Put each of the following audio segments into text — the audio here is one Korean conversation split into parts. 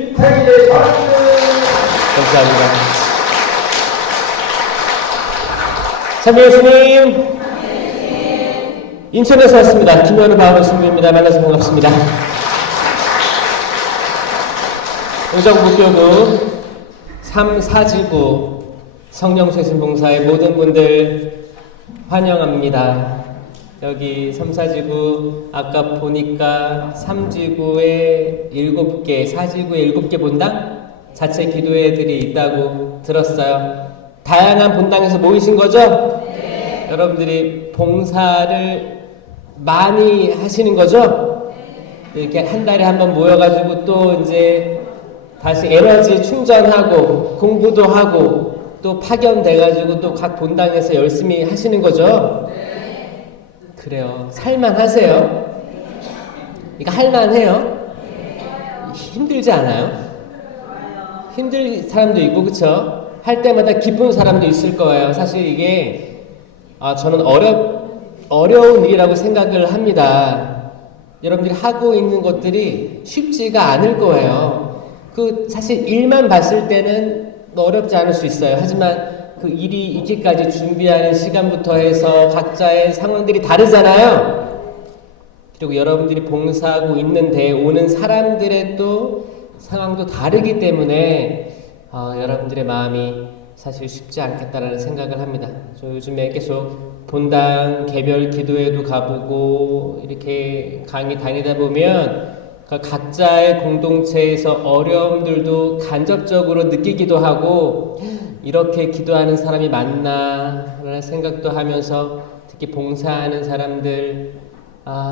일타기의 박수. 감사합니다. 참여 예수님. 인천에서 왔습니다. 김현우 바울 신부입니다. 만나서 반갑습니다. 의정부교구 3, 4지구 성령쇄신봉사의 모든 분들 환영합니다. 여기 3, 4지구 아까 보니까 3지구에 7개, 4지구에 7개 본당 자체 기도회들이 있다고 들었어요. 다양한 본당에서 모이신 거죠? 네. 여러분들이 봉사를 많이 하시는 거죠? 네. 이렇게 한 달에 한 번 모여가지고 또 이제 다시 에너지 충전하고 공부도 하고 또 파견돼가지고 또 각 본당에서 열심히 하시는 거죠? 네. 그래요. 살만하세요? 이거 할만해요? 힘들지 않아요? 힘들 사람도 있고 그쵸? 할 때마다 기쁜 사람도 있을 거예요. 사실 이게 저는 어려운 일이라고 생각을 합니다. 여러분들이 하고 있는 것들이 쉽지가 않을 거예요. 사실 일만 봤을 때는 어렵지 않을 수 있어요. 하지만 그 일이 있기까지 준비하는 시간부터 해서 각자의 상황들이 다르잖아요. 그리고 여러분들이 봉사하고 있는 데에 오는 사람들의 또 상황도 다르기 때문에 여러분들의 마음이 사실 쉽지 않겠다라는 생각을 합니다. 저 요즘에 계속 본당 개별 기도회도 가보고 이렇게 강의 다니다 보면 각자의 공동체에서 어려움들도 간접적으로 느끼기도 하고 이렇게 기도하는 사람이 많나라는 생각도 하면서 특히 봉사하는 사람들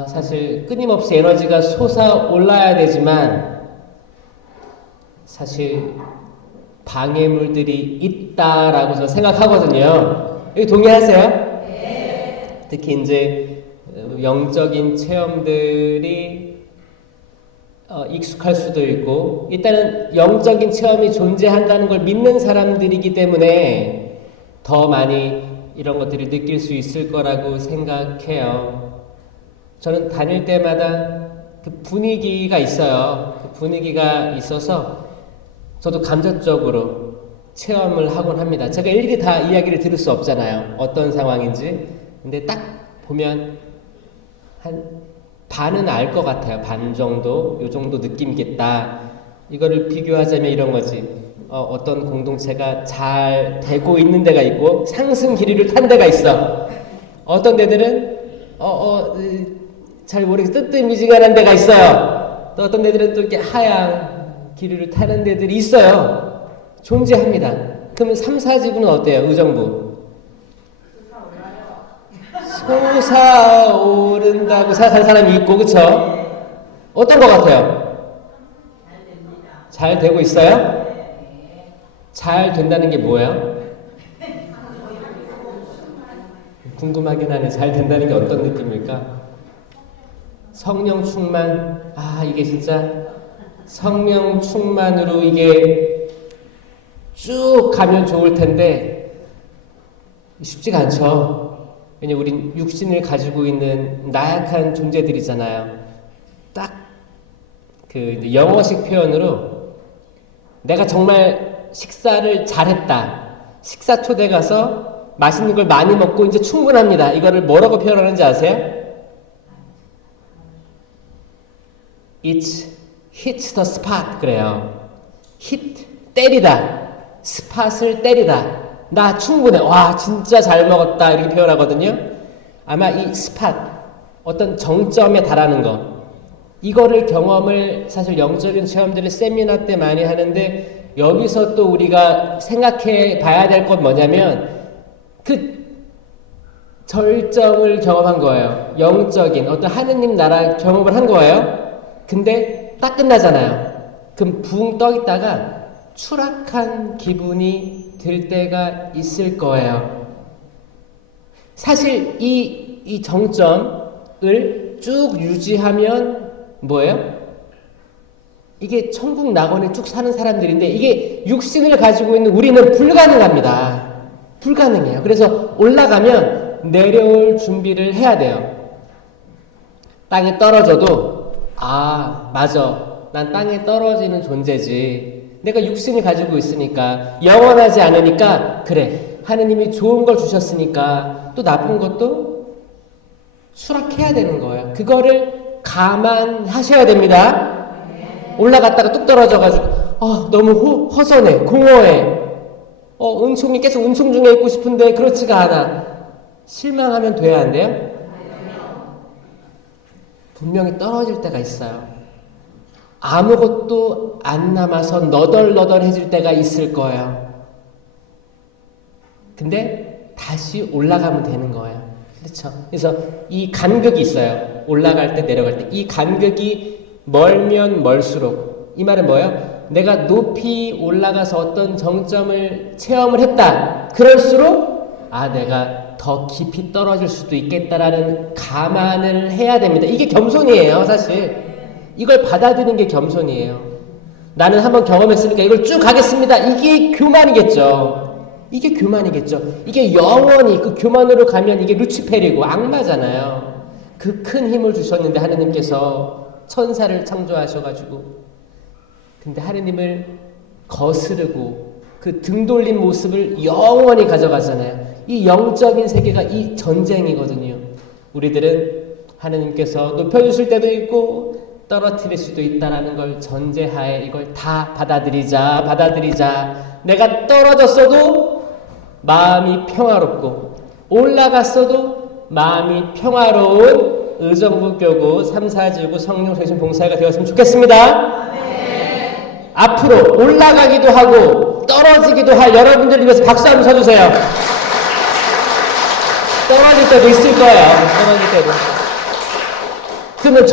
사실 끊임없이 에너지가 솟아올라야 되지만 사실 방해물들이 있다라고 저는 생각하거든요. 여기 동의하세요? 네. 특히 이제 영적인 체험들이 익숙할 수도 있고 일단은 영적인 체험이 존재한다는 걸 믿는 사람들이기 때문에 더 많이 이런 것들을 느낄 수 있을 거라고 생각해요. 저는 다닐 때마다 그 분위기가 있어요. 그 분위기가 있어서 저도 감정적으로 체험을 하곤 합니다. 제가 일일이 다 이야기를 들을 수 없잖아요. 어떤 상황인지. 근데 딱 보면 한 반은 알 것 같아요. 반 정도, 요 정도 느낌이겠다. 이거를 비교하자면 이런 거지. 어떤 공동체가 잘 되고 있는 데가 있고 상승 기류를 탄 데가 있어. 어떤 데들은 잘 모르겠어. 뜨뜻미지근한 데가 있어요. 또 어떤 데들은 또 이렇게 하향 기류를 타는 데들이 있어요. 존재합니다. 그러면 3, 4지구는 어때요? 의정부. 솟아오른다고 생각하는 사람이 있고 그쵸? 어떤 것 같아요? 잘 되고 있어요? 잘 된다는 게 뭐예요? 궁금하긴 하네. 잘 된다는 게 어떤 느낌일까? 성령 충만. 이게 진짜 성령 충만으로 이게 쭉 가면 좋을 텐데 쉽지가 않죠. 왜냐면 우린 육신을 가지고 있는 나약한 존재들이잖아요. 딱 그 영어식 표현으로 내가 정말 식사를 잘했다. 식사 초대 가서 맛있는 걸 많이 먹고 이제 충분합니다. 이거를 뭐라고 표현하는지 아세요? It's hit the spot 그래요. hit 때리다. 스팟을 때리다. 나 충분해. 와 진짜 잘 먹었다 이렇게 표현하거든요. 아마 이 스팟 어떤 정점에 달하는 거 이거를 경험을 사실 영적인 체험들을 세미나 때 많이 하는데 여기서 또 우리가 생각해 봐야 될 건 뭐냐면 그 절정을 경험한 거예요. 영적인 어떤 하느님 나라 경험을 한 거예요. 근데 딱 끝나잖아요. 그럼 붕 떠 있다가 추락한 기분이 들 때가 있을 거예요. 사실 이 정점을 쭉 유지하면 뭐예요? 이게 천국 낙원에 쭉 사는 사람들인데 이게 육신을 가지고 있는 우리는 불가능합니다. 불가능해요. 그래서 올라가면 내려올 준비를 해야 돼요. 땅에 떨어져도 맞아. 난 땅에 떨어지는 존재지. 내가 육신을 가지고 있으니까, 영원하지 않으니까, 그래. 하느님이 좋은 걸 주셨으니까 또 나쁜 것도 수락해야 되는 거예요. 그거를 감안하셔야 됩니다. 올라갔다가 뚝 떨어져가지고 너무 허전해, 공허해. 은총이 계속 은총 중에 있고 싶은데 그렇지가 않아. 실망하면 돼야 안 돼요? 분명히 떨어질 때가 있어요. 아무것도 안 남아서 너덜너덜해질 때가 있을 거예요. 근데 다시 올라가면 되는 거예요. 그렇죠? 그래서 이 간극이 있어요. 올라갈 때 내려갈 때. 이 간극이 멀면 멀수록, 이 말은 뭐예요? 내가 높이 올라가서 어떤 정점을 체험을 했다. 그럴수록 내가 더 깊이 떨어질 수도 있겠다라는 감안을 해야 됩니다. 이게 겸손이에요, 사실. 이걸 받아들이는 게 겸손이에요. 나는 한번 경험했으니까 이걸 쭉 가겠습니다. 이게 교만이겠죠. 이게 교만이겠죠. 이게 영원히 그 교만으로 가면 이게 루치페리고 악마잖아요. 그 큰 힘을 주셨는데 하느님께서 천사를 창조하셔가지고, 근데 하느님을 거스르고 그 등 돌린 모습을 영원히 가져가잖아요. 이 영적인 세계가 이 전쟁이거든요. 우리들은 하느님께서 높여주실 때도 있고 떨어뜨릴 수도 있다라는 걸 전제하에 이걸 다 받아들이자. 내가 떨어졌어도 마음이 평화롭고 올라갔어도 마음이 평화로운 의정부교구 3사지구 성령세신 봉사회가 되었으면 좋겠습니다. 네. 앞으로 올라가기도 하고 떨어지기도 할 여러분들을 위해서 박수 한번 쳐주세요. 떨어질 때도 있을 거예요. 떨어질 때도. 그러면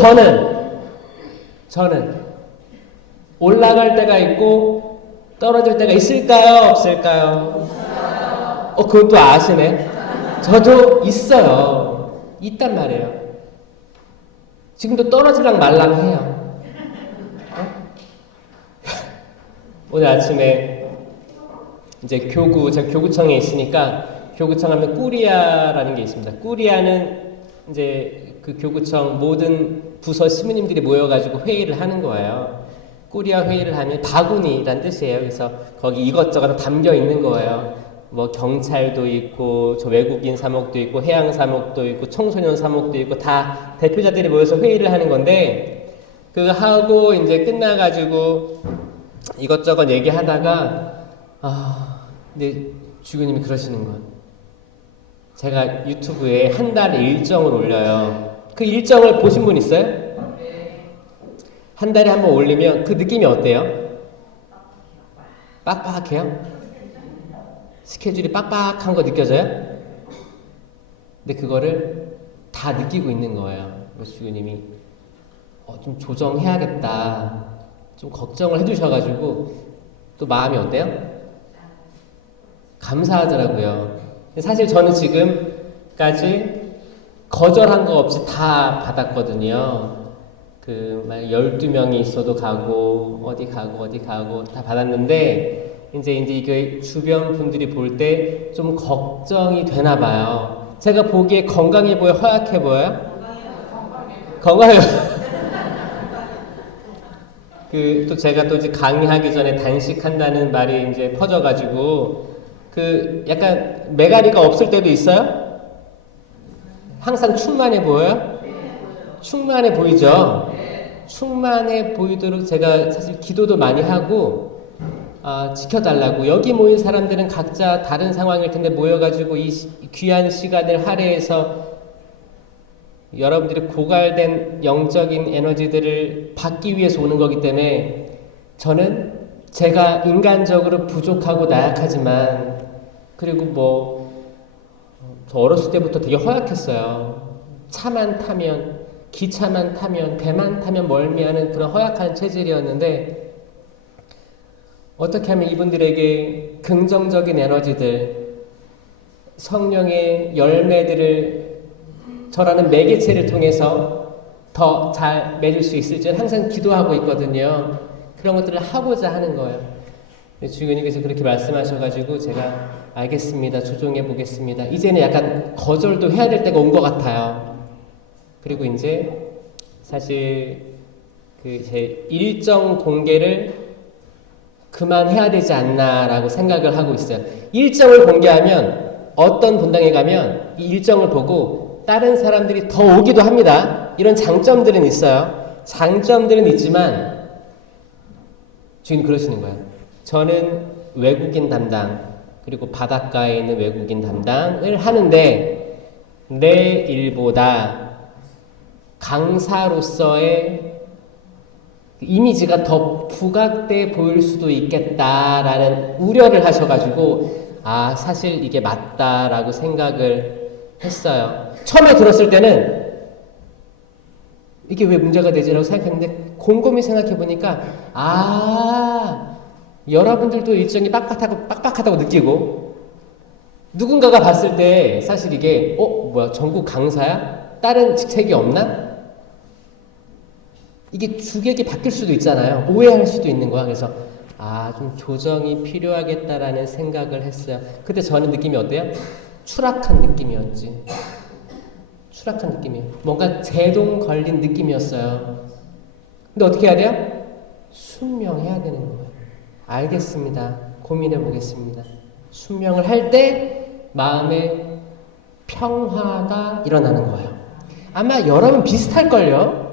저는 올라갈 때가 있고 떨어질 때가 있을까요? 없을까요? 그건 또 아시네. 저도 있어요. 있단 말이에요. 지금도 떨어지랑 말랑해요. 오늘 아침에 이제 제가 교구청에 있으니까 교구청 하면 꾸리아라는 게 있습니다. 꾸리아는 이제 그 교구청 모든 부서 시무님들이 모여가지고 회의를 하는 거예요. 꾸리아 회의를 하면 바구니란 뜻이에요. 그래서 거기 이것저것 담겨 있는 거예요. 뭐 경찰도 있고 저 외국인 사목도 있고 해양 사목도 있고 청소년 사목도 있고 다 대표자들이 모여서 회의를 하는 건데, 그거 하고 이제 끝나가지고 이것저것 얘기하다가 근데 주교님이 그러시는 거예요. 제가 유튜브에 한 달 일정을 올려요. 그 일정을 보신 분 있어요? 한 달에 한 번 올리면 그 느낌이 어때요? 빡빡해요? 스케줄이 빡빡한 거 느껴져요? 근데 그거를 다 느끼고 있는 거예요. 그래서 주교님이 좀 조정해야겠다, 좀 걱정을 해주셔가지고 또 마음이 어때요? 감사하더라고요. 사실 저는 지금까지 거절한 거 없이 다 받았거든요. 만약 12명이 있어도 가고 어디 가고 다 받았는데, 이제 이게 주변 분들이 볼 때 좀 걱정이 되나 봐요. 제가 보기에 건강해 보여, 허약해 보여요? 건강해요. 또 제가 또 이제 강의하기 전에 단식한다는 말이 이제 퍼져가지고 약간 메가리가 없을 때도 있어요? 항상 충만해 보여요? 충만해 보이죠? 충만해 보이도록 제가 사실 기도도 많이 하고 지켜달라고. 여기 모인 사람들은 각자 다른 상황일 텐데 모여가지고 이 귀한 시간을 할애해서 여러분들이 고갈된 영적인 에너지들을 받기 위해서 오는 거기 때문에, 저는 제가 인간적으로 부족하고 나약하지만, 그리고 저 어렸을 때부터 되게 허약했어요. 차만 타면, 기차만 타면, 배만 타면 멀미하는 그런 허약한 체질이었는데, 어떻게 하면 이분들에게 긍정적인 에너지들, 성령의 열매들을 저라는 매개체를 통해서 더 잘 맺을 수 있을지 항상 기도하고 있거든요. 그런 것들을 하고자 하는 거예요. 주교님께서 그렇게 말씀하셔가지고 제가 알겠습니다, 조정해 보겠습니다. 이제는 약간 거절도 해야 될 때가 온 것 같아요. 그리고 이제 사실 제 일정 공개를 그만해야 되지 않나라고 생각을 하고 있어요. 일정을 공개하면 어떤 본당에 가면 이 일정을 보고 다른 사람들이 더 오기도 합니다. 이런 장점들은 있어요. 장점들은 있지만 주인 그러시는 거예요. 저는 외국인 담당 그리고 바닷가에 있는 외국인 담당을 하는데 내 일보다 강사로서의 이미지가 더 부각돼 보일 수도 있겠다라는 우려를 하셔가지고 사실 이게 맞다라고 생각을 했어요. 처음에 들었을 때는 이게 왜 문제가 되지라고 생각했는데 곰곰이 생각해 보니까 여러분들도 일정이 빡빡하다고 느끼고 누군가가 봤을 때 사실 이게 뭐야 전국 강사야? 다른 직책이 없나? 이게 주객이 바뀔 수도 있잖아요. 오해할 수도 있는 거야. 그래서 좀 조정이 필요하겠다라는 생각을 했어요. 그때 저는 느낌이 어때요? 추락한 느낌이었지. 추락한 느낌이에요. 뭔가 제동 걸린 느낌이었어요. 근데 어떻게 해야 돼요? 순명해야 되는 거예요. 알겠습니다. 고민해 보겠습니다. 순명을 할 때 마음에 평화가 일어나는 거예요. 아마 여러분 비슷할걸요?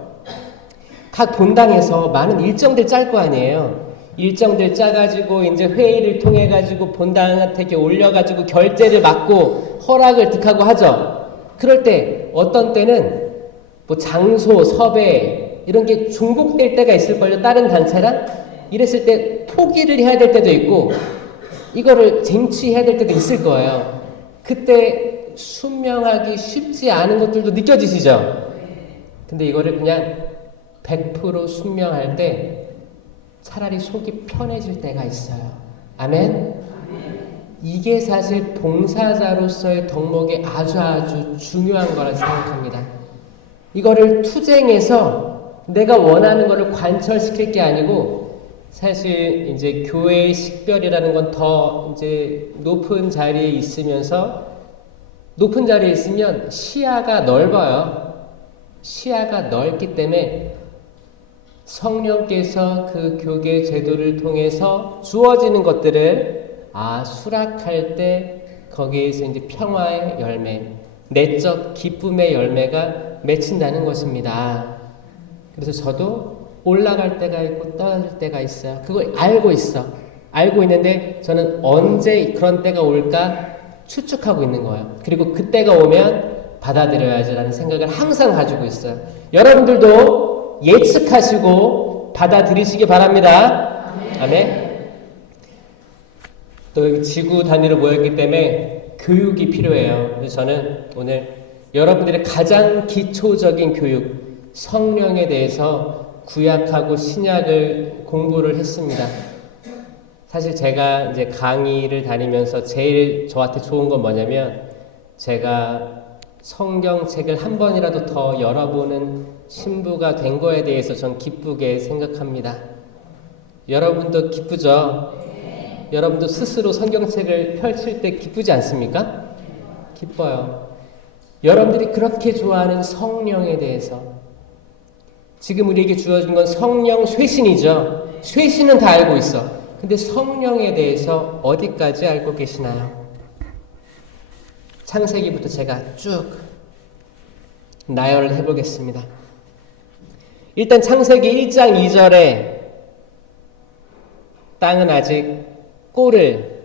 각 본당에서 많은 일정들 짤 거 아니에요. 일정들 짜가지고 이제 회의를 통해가지고 본당한테 이렇게 올려가지고 결제를 받고 허락을 득하고 하죠. 그럴 때 어떤 때는 뭐 장소, 섭외 이런 게 중복될 때가 있을걸요. 다른 단체랑 이랬을 때 포기를 해야 될 때도 있고 이거를 쟁취해야 될 때도 있을 거예요. 그때 순명하기 쉽지 않은 것들도 느껴지시죠? 근데 이거를 그냥 100% 순명할 때 차라리 속이 편해질 때가 있어요. 아멘? 이게 사실 봉사자로서의 덕목이 아주 중요한 거라 생각합니다. 이거를 투쟁해서 내가 원하는 거를 관철시킬 게 아니고 사실 이제 교회의 식별이라는 건 더 이제 높은 자리에 있으면서 높은 자리에 있으면 시야가 넓어요. 시야가 넓기 때문에 성령께서 그 교계 제도를 통해서 주어지는 것들을 수락할 때 거기에서 이제 평화의 열매, 내적 기쁨의 열매가 맺힌다는 것입니다. 그래서 저도 올라갈 때가 있고 떨어질 때가 있어요. 그걸 알고 있어. 알고 있는데 저는 언제 그런 때가 올까 추측하고 있는 거예요. 그리고 그때가 오면 받아들여야지라는 생각을 항상 가지고 있어요. 여러분들도 예측하시고 받아들이시기 바랍니다. 아멘. 또 지구 단위로 모였기 때문에 교육이 필요해요. 그래서 저는 오늘 여러분들의 가장 기초적인 교육, 성령에 대해서 구약하고 신약을 공부를 했습니다. 사실 제가 이제 강의를 다니면서 제일 저한테 좋은 건 뭐냐면 제가 성경책을 한 번이라도 더 열어보는 신부가 된 거에 대해서 전 기쁘게 생각합니다. 여러분도 기쁘죠? 여러분도 스스로 성경책을 펼칠 때 기쁘지 않습니까? 기뻐요. 여러분들이 그렇게 좋아하는 성령에 대해서 지금 우리에게 주어진 건 성령 쇄신이죠. 쇄신은 다 알고 있어. 근데 성령에 대해서 어디까지 알고 계시나요? 창세기부터 제가 쭉 나열을 해보겠습니다. 일단 창세기 1장 2절에 땅은 아직 꼴을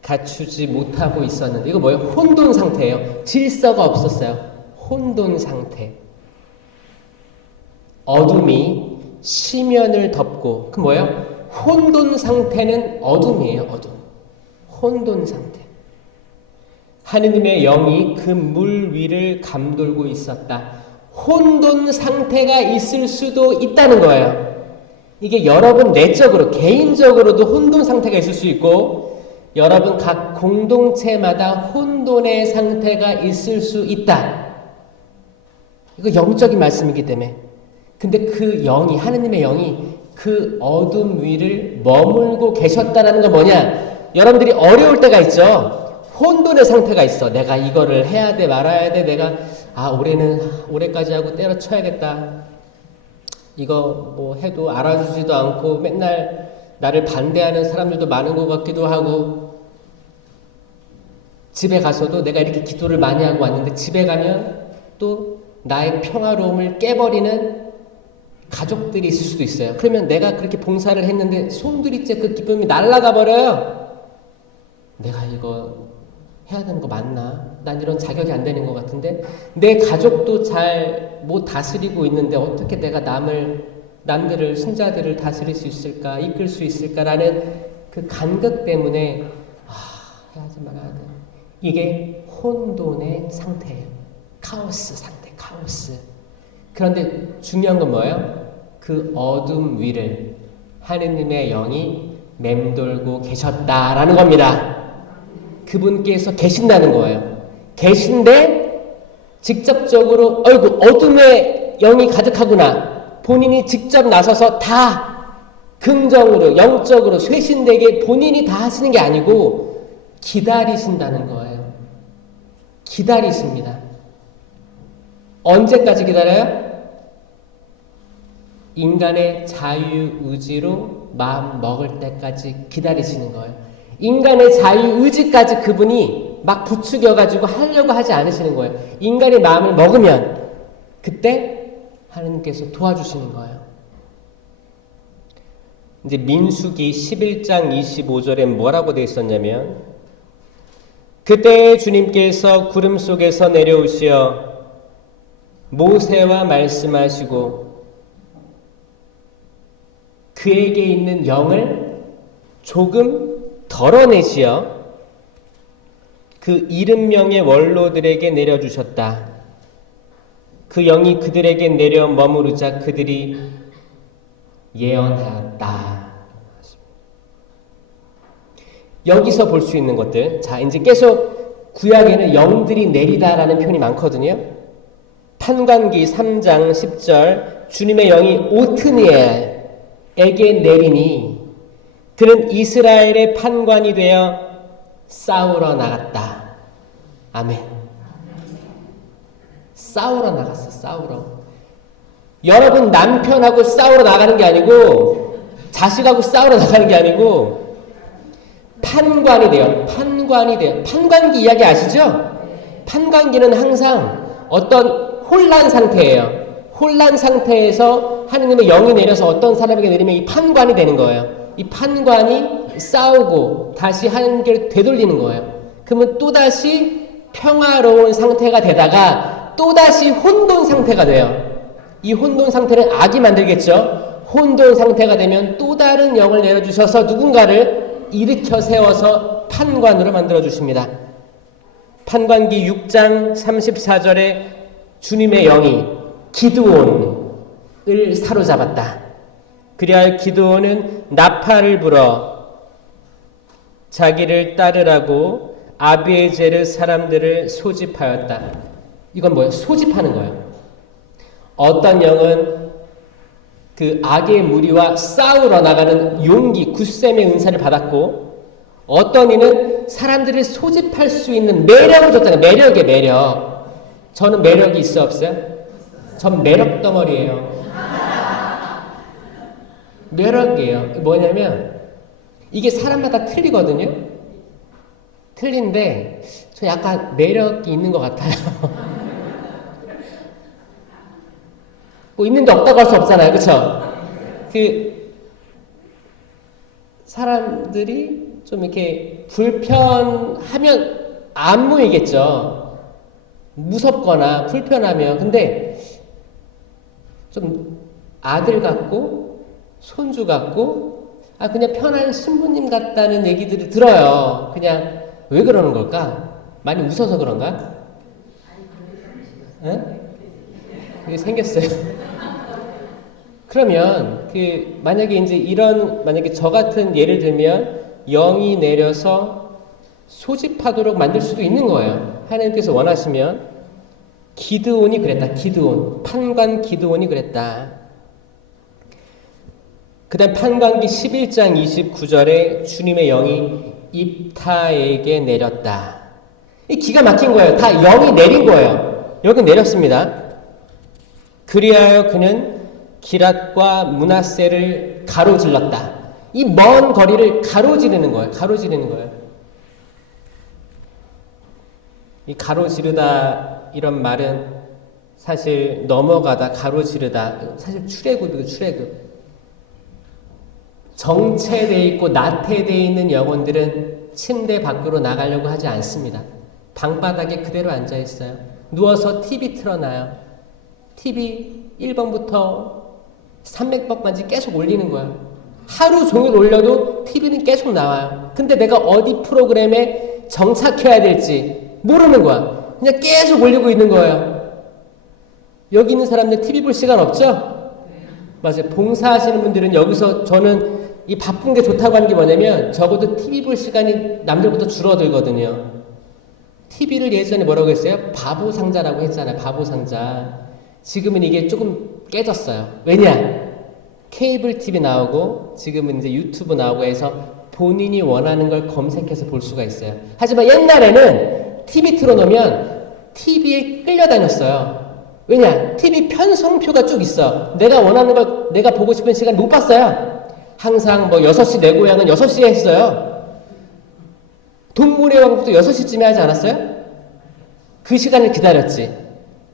갖추지 못하고 있었는데 이거 뭐예요? 혼돈 상태예요. 질서가 없었어요. 혼돈 상태. 어둠이 시면을 덮고 그 뭐예요? 혼돈 상태는 어둠이에요. 어둠. 혼돈 상태. 하느님의 영이 그 물 위를 감돌고 있었다. 혼돈 상태가 있을 수도 있다는 거예요. 이게 여러분 내적으로 개인적으로도 혼돈 상태가 있을 수 있고 여러분 각 공동체마다 혼돈의 상태가 있을 수 있다. 이거 영적인 말씀이기 때문에. 근데 그 영이 하느님의 영이 그 어둠 위를 머물고 계셨다라는 건 뭐냐? 여러분들이 어려울 때가 있죠. 혼돈의 상태가 있어. 내가 이거를 해야 돼 말아야 돼. 내가 올해까지 하고 때려쳐야겠다. 이거 뭐 해도 알아주지도 않고 맨날 나를 반대하는 사람들도 많은 것 같기도 하고, 집에 가서도 내가 이렇게 기도를 많이 하고 왔는데 집에 가면 또 나의 평화로움을 깨버리는 가족들이 있을 수도 있어요. 그러면 내가 그렇게 봉사를 했는데 송두리째 그 기쁨이 날아가 버려요. 내가 이거 해야 되는 거 맞나? 난 이런 자격이 안 되는 것 같은데 내 가족도 잘 못 다스리고 있는데 어떻게 내가 남들을 신자들을 다스릴 수 있을까? 이끌 수 있을까라는 그 간극 때문에 해야지 말아야 돼. 이게 혼돈의 상태예요. 카오스 상태, 카오스. 그런데 중요한 건 뭐예요? 그 어둠 위를 하느님의 영이 맴돌고 계셨다라는 겁니다. 그분께서 계신다는 거예요. 계신데 직접적으로 어둠의 영이 가득하구나. 본인이 직접 나서서 다 긍정으로 영적으로 쇄신되게 본인이 다 하시는 게 아니고 기다리신다는 거예요. 기다리십니다. 언제까지 기다려요? 인간의 자유의지로 마음 먹을 때까지 기다리시는 거예요. 인간의 자유의지까지 그분이 막 부추겨가지고 하려고 하지 않으시는 거예요. 인간의 마음을 먹으면 그때 하나님께서 도와주시는 거예요. 이제 민수기 11장 25절에 뭐라고 되어 있었냐면, 그때 주님께서 구름 속에서 내려오시어 모세와 말씀하시고 그에게 있는 영을 조금 덜어내시어 그 70명의 원로들에게 내려주셨다. 그 영이 그들에게 내려 머무르자 그들이 예언하였다. 여기서 볼 수 있는 것들. 자, 이제 계속 구약에는 영들이 내리다라는 표현이 많거든요. 판관기 3장 10절 주님의 영이 오트니엘에게 내리니 그는 이스라엘의 판관이 되어 싸우러 나갔다. 아멘. 싸우러 나갔어. 싸우러. 여러분 남편하고 싸우러 나가는 게 아니고 자식하고 싸우러 나가는 게 아니고 판관이 돼요. 판관이 돼요. 판관기 이야기 아시죠? 판관기는 항상 어떤 혼란 상태예요. 혼란 상태에서 하느님의 영이 내려서 어떤 사람에게 내리면 이 판관이 되는 거예요. 이 판관이 싸우고 다시 하나님께 되돌리는 거예요. 그러면 또다시 평화로운 상태가 되다가 또다시 혼돈 상태가 돼요. 이 혼돈 상태는 악이 만들겠죠. 혼돈 상태가 되면 또 다른 영을 내려주셔서 누군가를 일으켜 세워서 판관으로 만들어주십니다. 판관기 6장 34절에 주님의 영이 기드온을 사로잡았다. 그리하여 기드온은 나팔을 불어 자기를 따르라고 아비에제르 사람들을 소집하였다. 이건 뭐예요? 소집하는 거예요. 어떤 영은 그 악의 무리와 싸우러 나가는 용기, 굳셈의 은사를 받았고, 어떤 이는 사람들을 소집할 수 있는 매력을 줬잖아요. 매력이에요, 매력. 저는 매력이 있어, 없어요? 전 매력 덩어리예요. 매력이에요. 뭐냐면 이게 사람마다 틀리거든요. 틀린데 저 약간 매력이 있는 것 같아요. 뭐 있는데 없다고 할 수 없잖아요. 그쵸? 그 사람들이 좀 이렇게 불편하면 안 모이겠죠. 무섭거나 불편하면. 근데 좀 아들 같고 손주 같고 그냥 편한 신부님 같다는 얘기들이 들어요. 그냥 왜 그러는 걸까? 많이 웃어서 그런가? 응? 그게 생겼어요. 그러면 만약에 이제 만약에 저 같은 예를 들면 영이 내려서 소집하도록 만들 수도 있는 거예요. 하나님께서 원하시면. 기드온이 그랬다. 기드온. 판관 기드온이 그랬다. 그 다음 판관기 11장 29절에 주님의 영이 입타에게 내렸다. 이 기가 막힌 거예요. 다 영이 내린 거예요. 여기 내렸습니다. 그리하여 그는 기랏과 므낫세를 가로질렀다. 이 먼 거리를 가로지르는 거예요. 가로지르는 거예요. 이 가로지르다 이런 말은 사실 넘어가다, 가로지르다, 사실 출애굽이고 출애굽. 정체되어 있고 나태되어 있는 영혼들은 침대 밖으로 나가려고 하지 않습니다. 방바닥에 그대로 앉아 있어요. 누워서 TV 틀어놔요. TV 1번부터 300번까지 계속 올리는 거야. 하루 종일 올려도 TV는 계속 나와요. 근데 내가 어디 프로그램에 정착해야 될지 모르는 거야. 그냥 계속 올리고 있는 거예요. 여기 있는 사람들 TV 볼 시간 없죠? 맞아요. 봉사하시는 분들은 여기서 저는 이 바쁜 게 좋다고 하는 게 뭐냐면 적어도 TV 볼 시간이 남들보다 줄어들거든요. TV를 예전에 뭐라고 했어요? 바보 상자라고 했잖아요. 바보 상자. 지금은 이게 조금 깨졌어요. 왜냐? 케이블 TV 나오고 지금은 이제 유튜브 나오고 해서 본인이 원하는 걸 검색해서 볼 수가 있어요. 하지만 옛날에는 TV 틀어놓으면 TV에 끌려다녔어요. 왜냐? TV 편성표가 쭉 있어. 내가 원하는 걸 내가 보고 싶은 시간 못 봤어요. 항상 뭐 6시 내 고향은 6시에 했어요. 동물의 왕국도 6시쯤에 하지 않았어요? 그 시간을 기다렸지.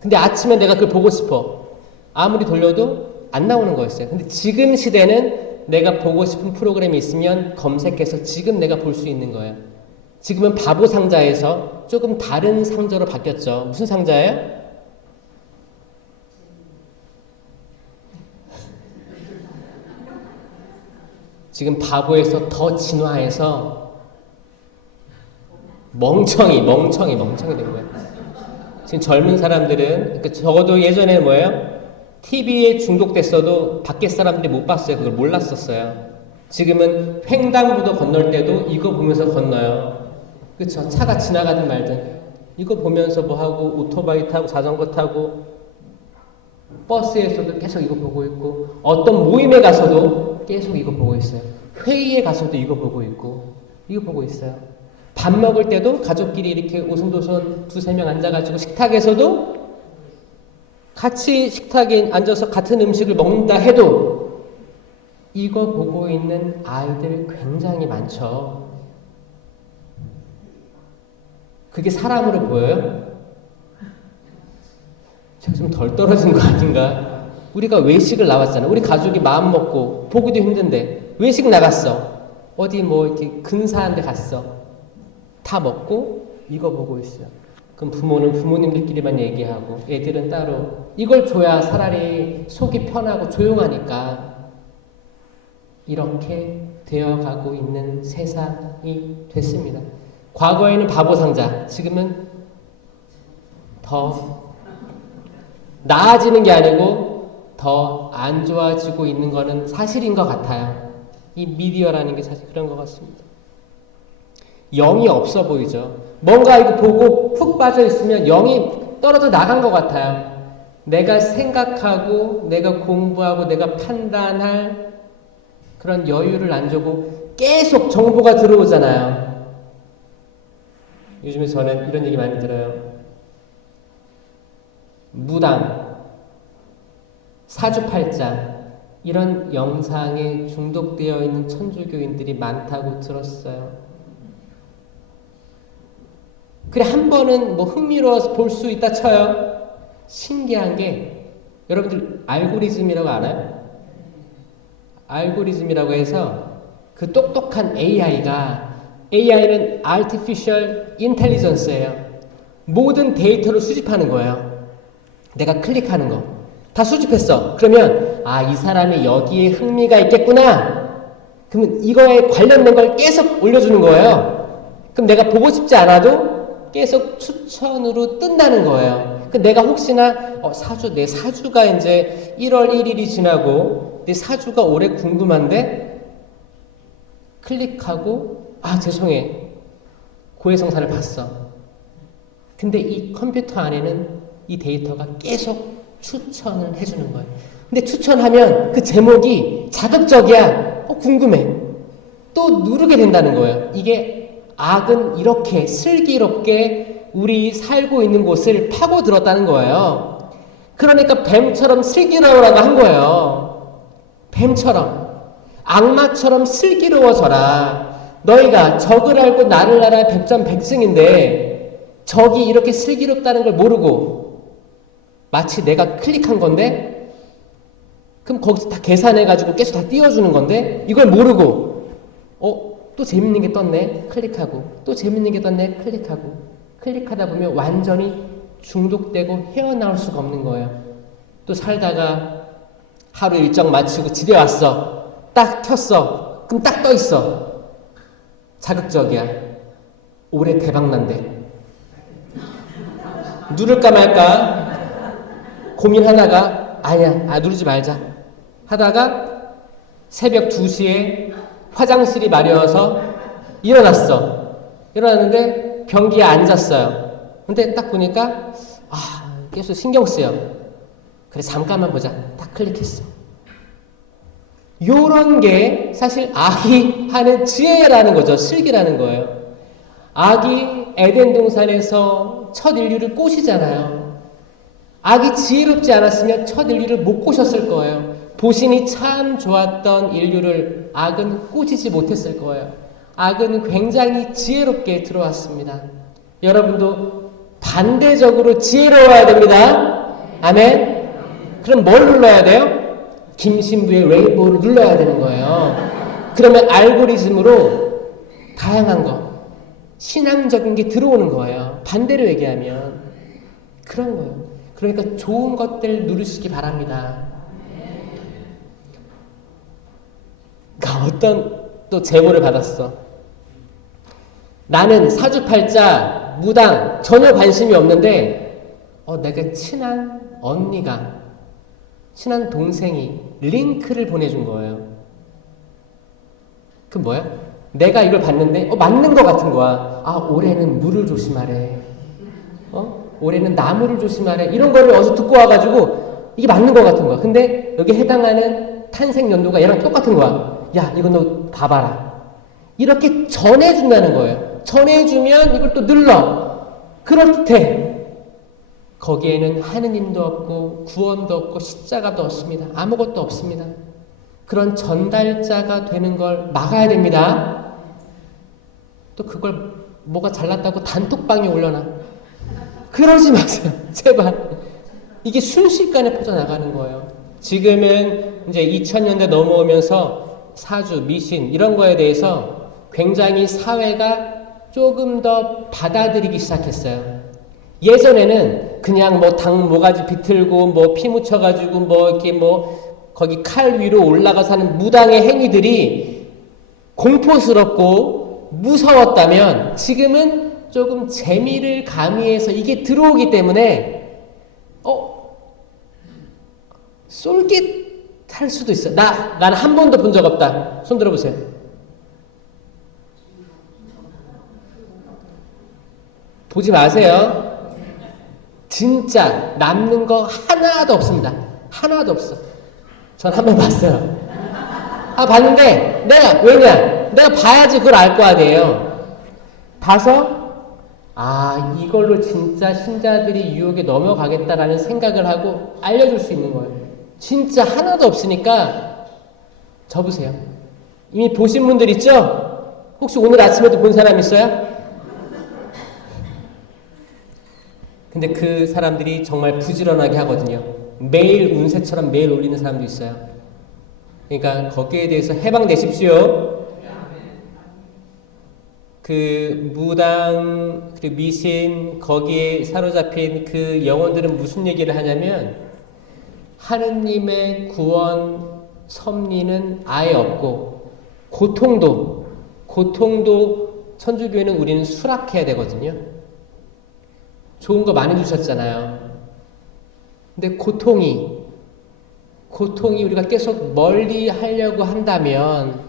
근데 아침에 내가 그걸 보고 싶어. 아무리 돌려도 안 나오는 거였어요. 근데 지금 시대는 내가 보고 싶은 프로그램이 있으면 검색해서 지금 내가 볼 수 있는 거예요. 지금은 바보 상자에서 조금 다른 상자로 바뀌었죠. 무슨 상자예요? 지금 바보에서 더 진화해서 멍청이 된 거예요. 지금 젊은 사람들은, 그러니까 적어도 예전에는 뭐예요? TV에 중독됐어도 밖에 사람들이 못 봤어요. 그걸 몰랐었어요. 지금은 횡단보도 건널 때도 이거 보면서 건너요. 그쵸? 차가 지나가든 말든 이거 보면서 뭐 하고, 오토바이 타고 자전거 타고 버스에서도 계속 이거 보고 있고, 어떤 모임에 가서도 계속 이거 보고 있어요. 회의에 가서도 이거 보고 있고, 이거 보고 있어요. 밥 먹을 때도 가족끼리 이렇게 오손도손 2-3명 앉아가지고 식탁에서도 같이 식탁에 앉아서 같은 음식을 먹는다 해도 이거 보고 있는 아이들 굉장히 많죠. 그게 사람으로 보여요? 제가 좀 덜 떨어진 거 아닌가? 우리가 외식을 나왔잖아. 우리 가족이 마음 먹고 보기도 힘든데 외식 나갔어. 어디 뭐 이렇게 근사한 데 갔어. 다 먹고 이거 보고 있어요. 그럼 부모는 부모님들끼리만 얘기하고 애들은 따로. 이걸 줘야 차라리 속이 편하고 조용하니까. 이렇게 되어가고 있는 세상이 됐습니다. 과거에는 바보 상자, 지금은 더 나아지는 게 아니고 더 안 좋아지고 있는 거는 사실인 것 같아요. 이 미디어라는 게 사실 그런 것 같습니다. 영이 없어 보이죠. 뭔가 이거 보고 푹 빠져 있으면 영이 떨어져 나간 것 같아요. 내가 생각하고 내가 공부하고 내가 판단할 그런 여유를 안 주고 계속 정보가 들어오잖아요. 요즘에 저는 이런 얘기 많이 들어요. 무당, 사주팔자 이런 영상에 중독되어 있는 천주교인들이 많다고 들었어요. 그래 한 번은 뭐 흥미로워서 볼 수 있다 쳐요. 신기한 게 여러분들 알고리즘이라고 알아요? 알고리즘이라고 해서 그 똑똑한 AI는 Artificial Intelligence예요. 모든 데이터를 수집하는 거예요. 내가 클릭하는 거 다 수집했어. 그러면 이 사람이 여기에 흥미가 있겠구나. 그러면 이거에 관련된 걸 계속 올려주는 거예요. 그럼 내가 보고 싶지 않아도 계속 추천으로 뜬다는 거예요. 내가 혹시나 내 사주가 이제 1월 1일이 지나고 내 사주가 올해 궁금한데 클릭하고 죄송해 고해성사를 봤어. 근데 이 컴퓨터 안에는 이 데이터가 계속 추천을 해주는 거예요. 근데 추천하면 그 제목이 자극적이야. 궁금해. 또 누르게 된다는 거예요. 이게 악은 이렇게 슬기롭게 우리 살고 있는 곳을 파고들었다는 거예요. 그러니까 뱀처럼 슬기로우라고 한 거예요. 뱀처럼. 악마처럼 슬기로워져라. 너희가 적을 알고 나를 알아야 백전백승인데 적이 이렇게 슬기롭다는 걸 모르고 마치 내가 클릭한 건데 그럼 거기서 다 계산해가지고 계속 다 띄워주는 건데 이걸 모르고 또 재밌는 게 떴네 클릭하고 또 재밌는 게 떴네 클릭하고 클릭하다 보면 완전히 중독되고 헤어나올 수가 없는 거예요. 또 살다가 하루 일정 마치고 집에 왔어. 딱 켰어. 그럼 딱 떠 있어. 자극적이야. 올해 대박난대. 누를까 말까 고민하다가 아니야 누르지 말자 하다가 새벽 2시에 화장실이 마려워서 일어났는데 변기에 앉았어요. 근데 딱 보니까 계속 신경 쓰여. 그래 잠깐만 보자. 딱 클릭했어. 요런 게 사실 악이 하는 지혜라는 거죠. 슬기라는 거예요. 악이 에덴 동산에서 첫 인류를 꼬시잖아요. 악이 지혜롭지 않았으면 첫 인류를 못 꼬셨을 거예요. 보신이 참 좋았던 인류를 악은 꼬시지 못했을 거예요. 악은 굉장히 지혜롭게 들어왔습니다. 여러분도 반대적으로 지혜로워야 됩니다. 아멘. 그럼 뭘 눌러야 돼요? 김신부의 레인보우를 눌러야 되는 거예요. 그러면 알고리즘으로 다양한 거, 신앙적인 게 들어오는 거예요. 반대로 얘기하면 그런 거예요. 그러니까 좋은 것들 누르시기 바랍니다. 어떤 또 제보를 받았어. 나는 사주팔자, 무당 전혀 관심이 없는데 내가 친한 언니가 친한 동생이 링크를 보내준 거예요. 그 뭐야? 내가 이걸 봤는데 맞는 것 같은 거야. 올해는 물을 조심하래. 올해는 나무를 조심하래. 이런 거를 어디서 듣고 와가지고 이게 맞는 것 같은 거야. 근데 여기 해당하는 탄생 연도가 얘랑 똑같은 거야. 야 이거 너 봐봐라. 이렇게 전해준다는 거예요. 전해주면 이걸 또 눌러. 그렇대. 거기에는 하느님도 없고 구원도 없고 십자가도 없습니다. 아무것도 없습니다. 그런 전달자가 되는 걸 막아야 됩니다. 또 그걸 뭐가 잘났다고 단톡방에 올려놔. 그러지 마세요. 제발. 이게 순식간에 퍼져나가는 거예요. 지금은 이제 2000년대 넘어오면서 사주, 미신 이런 거에 대해서 굉장히 사회가 조금 더 받아들이기 시작했어요. 예전에는 그냥 당 모가지 비틀고 피 묻혀가지고 이렇게 거기 칼 위로 올라가서 하는 무당의 행위들이 공포스럽고 무서웠다면 지금은 조금 재미를 가미해서 이게 들어오기 때문에 쏠깃할 수도 있어요. 나는 한 번도 본 적 없다. 손 들어보세요. 보지 마세요. 진짜 남는 거 하나도 없습니다. 하나도 없어. 전 한 번 봤어요. 봤는데 내가 봐야지 그걸 알 거 아니에요. 봐서 이걸로 진짜 신자들이 유혹에 넘어가겠다라는 생각을 하고 알려줄 수 있는 거예요. 진짜 하나도 없으니까 접으세요. 이미 보신 분들 있죠? 혹시 오늘 아침에도 본 사람 있어요? 근데 그 사람들이 정말 부지런하게 하거든요. 매일 운세처럼 매일 올리는 사람도 있어요. 그러니까 거기에 대해서 해방되십시오. 그 무당, 그리고 미신, 거기에 사로잡힌 그 영혼들은 무슨 얘기를 하냐면 하느님의 구원, 섭리는 아예 없고 고통도 천주교회는 우리는 수락해야 되거든요. 좋은 거 많이 주셨잖아요. 근데 고통이 우리가 계속 멀리 하려고 한다면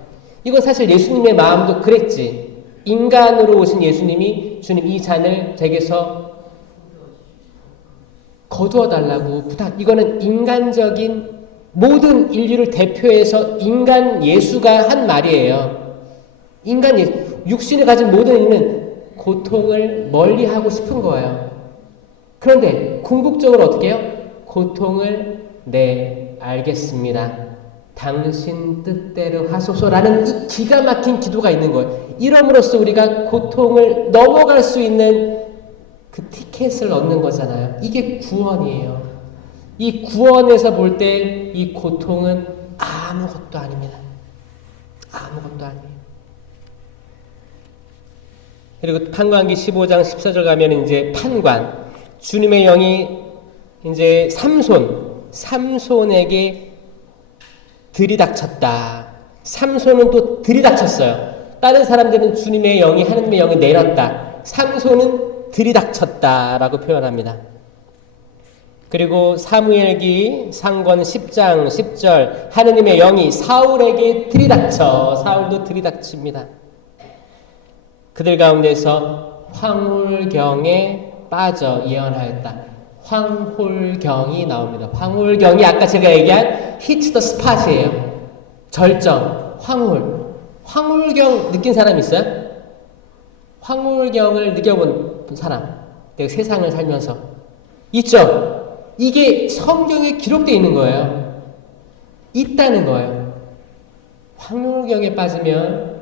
이건 사실 예수님의 마음도 그랬지. 인간으로 오신 예수님이 주님 이 잔을 제게서 거두어 달라고 이거는 인간적인 모든 인류를 대표해서 인간 예수가 한 말이에요. 인간 예수, 육신을 가진 모든 인류는 고통을 멀리하고 싶은 거예요. 그런데 궁극적으로 어떻게 해요? 고통을 알겠습니다. 당신 뜻대로 하소서라는 이 기가 막힌 기도가 있는 거예요. 이럼으로써 우리가 고통을 넘어갈 수 있는 그 티켓을 얻는 거잖아요. 이게 구원이에요. 이 구원에서 볼 때 이 고통은 아무것도 아닙니다. 아무것도 아니에요. 그리고 판관기 15장 14절 가면 이제 판관, 주님의 영이 이제 삼손에게 들이닥쳤다. 삼손은 또 들이닥쳤어요. 다른 사람들은 주님의 영이, 하느님의 영이 내렸다. 삼손은 들이닥쳤다라고 표현합니다. 그리고 사무엘기 상권 10장 10절, 하느님의 영이 사울에게 들이닥쳐, 사울도 들이닥칩니다. 그들 가운데서 황홀경에 빠져 예언하였다. 황홀경이 나옵니다. 황홀경이 아까 제가 얘기한 hit the spot이에요. 절정, 황홀경 느낀 사람 있어요? 황홀경을 느껴본 사람, 내가 세상을 살면서 있죠? 이게 성경에 기록되어 있는 거예요. 있다는 거예요. 황홀경에 빠지면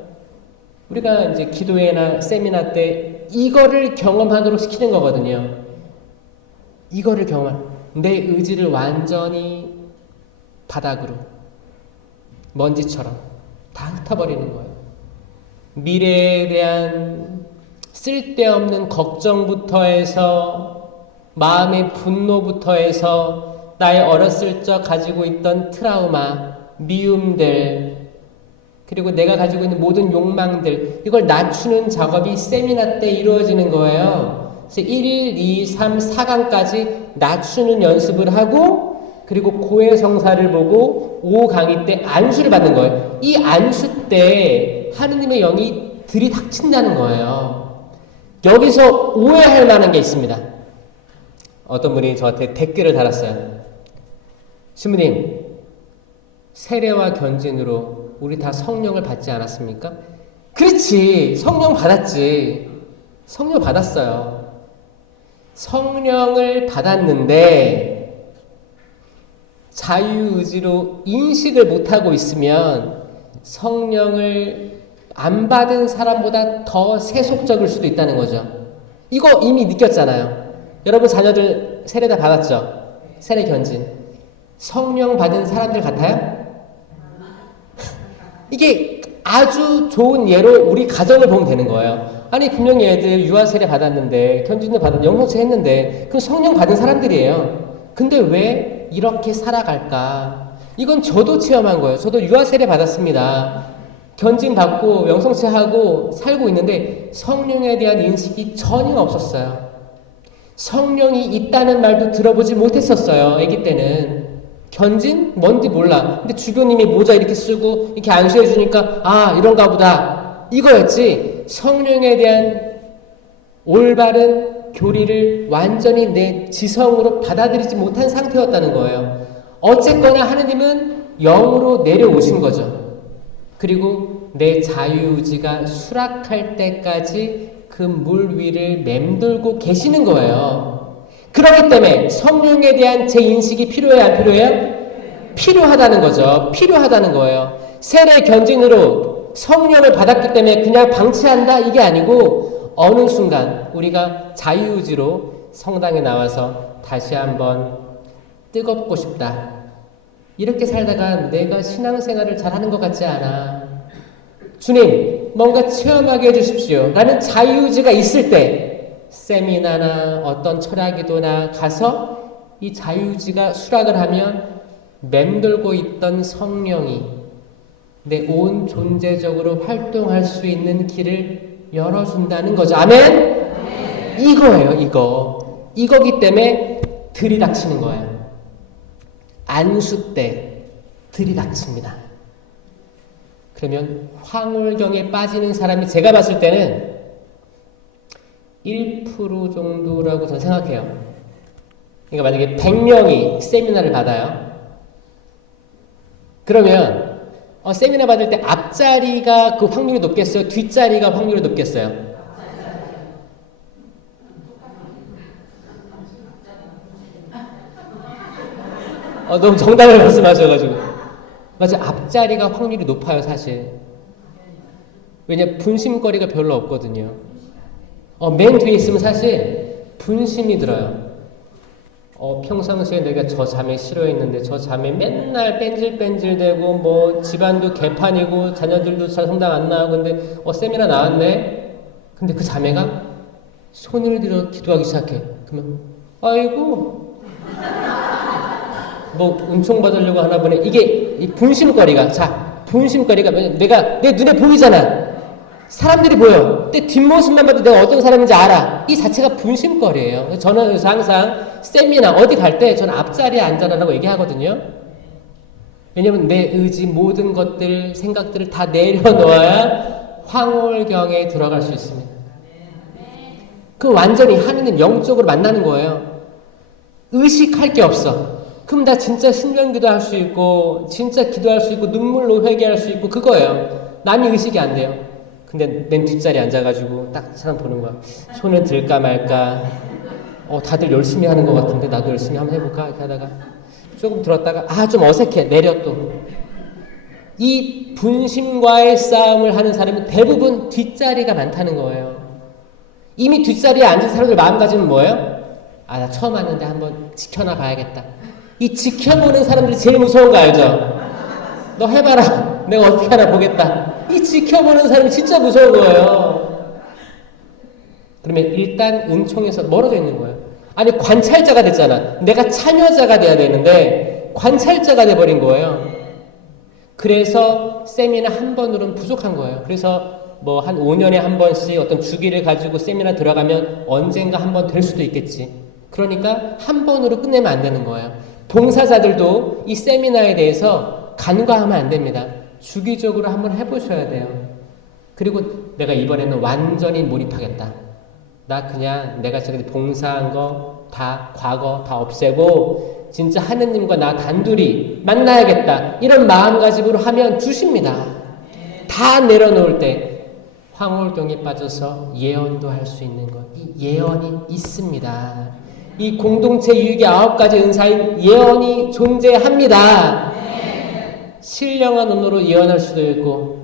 우리가 이제 기도회나 세미나 때 이거를 경험하도록 시키는 거거든요. 이거를 내 의지를 완전히 바닥으로, 먼지처럼 다 흩어버리는 거예요. 미래에 대한 쓸데없는 걱정부터 해서, 마음의 분노부터 해서, 나의 어렸을 적 가지고 있던 트라우마, 미움들, 그리고 내가 가지고 있는 모든 욕망들, 이걸 낮추는 작업이 세미나 때 이루어지는 거예요. 그래서 1, 2, 3, 4강까지 낮추는 연습을 하고, 그리고 고해성사를 보고 5강의 때 안수를 받는 거예요. 이 안수 때 하느님의 영이 들이닥친다는 거예요. 여기서 오해할 만한 게 있습니다. 어떤 분이 저한테 댓글을 달았어요. 신부님, 세례와 견진으로 우리 다 성령을 받지 않았습니까? 그렇지, 성령 받았지. 성령 받았어요. 성령을 받았는데 자유의지로 인식을 못하고 있으면 성령을 안 받은 사람보다 더 세속적일 수도 있다는 거죠. 이거 이미 느꼈잖아요. 여러분 자녀들 세례 다 받았죠? 세례 견진. 성령 받은 사람들 같아요? 이게 아주 좋은 예로 우리 가정을 보면 되는 거예요. 아니 분명히 애들 유아 세례 받았는데, 견진도 받았는데, 영성체 했는데 그 성령 받은 사람들이에요. 근데 왜 이렇게 살아갈까? 이건 저도 체험한 거예요. 저도 유아 세례 받았습니다. 견진 받고 영성체 하고 살고 있는데 성령에 대한 인식이 전혀 없었어요. 성령이 있다는 말도 들어보지 못했었어요. 아기 때는. 견진? 뭔지 몰라. 근데 주교님이 모자 이렇게 쓰고 이렇게 안수해 주니까 아, 이런가 보다. 이거였지. 성령에 대한 올바른 교리를 완전히 내 지성으로 받아들이지 못한 상태였다는 거예요. 어쨌거나 하느님은 영으로 내려오신 거죠. 그리고 내 자유의지가 수락할 때까지 그 물 위를 맴돌고 계시는 거예요. 그렇기 때문에 성령에 대한 제 인식이 필요해요, 안 필요해요? 필요하다는 거죠. 필요하다는 거예요. 세례 견진으로 성령을 받았기 때문에 그냥 방치한다? 이게 아니고 어느 순간 우리가 자유의지로 성당에 나와서 다시 한번 뜨겁고 싶다. 이렇게 살다가 내가 신앙생활을 잘하는 것 같지 않아. 주님, 뭔가 체험하게 해주십시오. 라는 자유의지가 있을 때 세미나나 어떤 철학기도나 가서 이 자유의지가 수락을 하면 맴돌고 있던 성령이 내 온 존재적으로 활동할 수 있는 길을 열어준다는 거죠. 아멘? 이거예요, 이거. 이거기 때문에 들이닥치는 거예요. 안수 때 들이닥칩니다. 그러면 황홀경에 빠지는 사람이 제가 봤을 때는 1% 정도라고 저는 생각해요. 그러니까 만약에 100명이 세미나를 받아요. 그러면 세미나 받을 때 앞자리가 그 확률이 높겠어요? 뒷자리가 확률이 높겠어요? 너무 정답을 말씀하셔가지고. 맞아, 앞자리가 확률이 높아요, 사실. 왜냐, 분심거리가 별로 없거든요. 맨 뒤에 있으면 사실 분심이 들어요. 평상시에 내가 저 자매 싫어했는데 저 자매 맨날 뺀질뺀질대고 뭐 집안도 개판이고 자녀들도 잘 성당 안 나가고 근데 세미나 나왔네. 근데 그 자매가 손을 들어 기도하기 시작해. 그러면 아이고 뭐 은총 받으려고 하나 보네. 이게 이 분심거리가 분심거리가 내가 내 눈에 보이잖아. 사람들이 보여. 근데 뒷모습만 봐도 내가 어떤 사람인지 알아. 이 자체가 분심거리예요. 저는 그래서 항상 세미나 어디 갈 때 저는 앞자리에 앉아라라고 얘기하거든요. 왜냐면 내 의지 모든 것들 생각들을 다 내려놓아야 황홀경에 들어갈 수 있습니다. 그 완전히 하느님 영적으로 만나는 거예요. 의식할 게 없어. 그럼 나 진짜 신령기도 할 수 있고 진짜 기도할 수 있고 눈물로 회개할 수 있고 그거예요. 남이 의식이 안 돼요. 근데 맨 뒷자리에 앉아가지고 딱 사람 보는 거야. 손을 들까 말까. 다들 열심히 하는 것 같은데 나도 열심히 한번 해볼까? 이렇게 하다가 조금 들었다가 좀 어색해. 내려 또. 이 분심과의 싸움을 하는 사람은 대부분 뒷자리가 많다는 거예요. 이미 뒷자리에 앉은 사람들 마음가짐은 뭐예요? 나 처음 왔는데 한번 지켜나 봐야겠다. 이 지켜보는 사람들이 제일 무서운 거 알죠? 너 해봐라. 내가 어떻게 하나 보겠다. 이 지켜보는 사람이 진짜 무서운 거예요. 그러면 일단 은총에서 멀어져 있는 거예요. 아니 관찰자가 됐잖아. 내가 참여자가 돼야 되는데 관찰자가 돼버린 거예요. 그래서 세미나 한 번으로는 부족한 거예요. 그래서 뭐 한 5년에 한 번씩 어떤 주기를 가지고 세미나 들어가면 언젠가 한 번 될 수도 있겠지. 그러니까 한 번으로 끝내면 안 되는 거예요. 봉사자들도 이 세미나에 대해서 간과하면 안 됩니다. 주기적으로 한번 해보셔야 돼요. 그리고 내가 이번에는 완전히 몰입하겠다. 나 그냥 내가 저기 봉사한 거 다 과거 다 없애고 진짜 하느님과 나 단둘이 만나야겠다. 이런 마음가짐으로 하면 주십니다. 다 내려놓을 때 황홀경에 빠져서 예언도 할 수 있는 것. 이 예언이 있습니다. 이 공동체 유익의 9가지 은사인 예언이 존재합니다. 신령한 언어로 예언할 수도 있고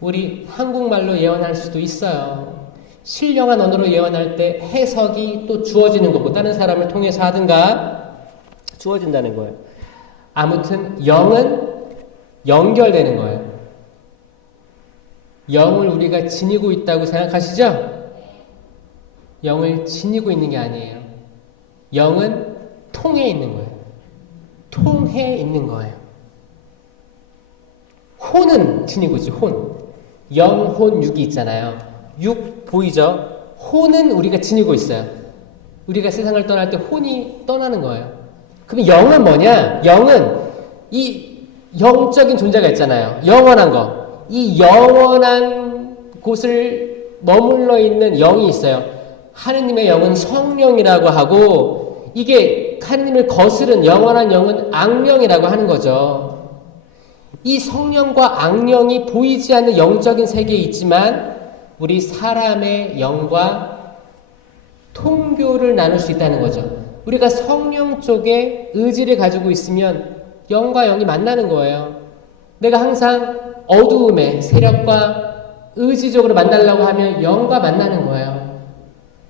우리 한국말로 예언할 수도 있어요. 신령한 언어로 예언할 때 해석이 또 주어지는 거고 다른 사람을 통해서 하든가 주어진다는 거예요. 아무튼 영은 연결되는 거예요. 영을 우리가 지니고 있다고 생각하시죠? 영을 지니고 있는 게 아니에요. 영은 통해 있는 거예요. 통해 있는 거예요. 혼은 지니고 있지, 혼. 영, 혼, 육이 있잖아요. 육 보이죠? 혼은 우리가 지니고 있어요. 우리가 세상을 떠날 때 혼이 떠나는 거예요. 그럼 영은 뭐냐? 영은 이 영적인 존재가 있잖아요. 영원한 거. 이 영원한 곳을 머물러 있는 영이 있어요. 하느님의 영은 성령이라고 하고 이게 하느님을 거스른 영원한 영은 악령이라고 하는 거죠. 이 성령과 악령이 보이지 않는 영적인 세계에 있지만 우리 사람의 영과 통교를 나눌 수 있다는 거죠. 우리가 성령 쪽에 의지를 가지고 있으면 영과 영이 만나는 거예요. 내가 항상 어두움의 세력과 의지적으로 만나려고 하면 영과 만나는 거예요.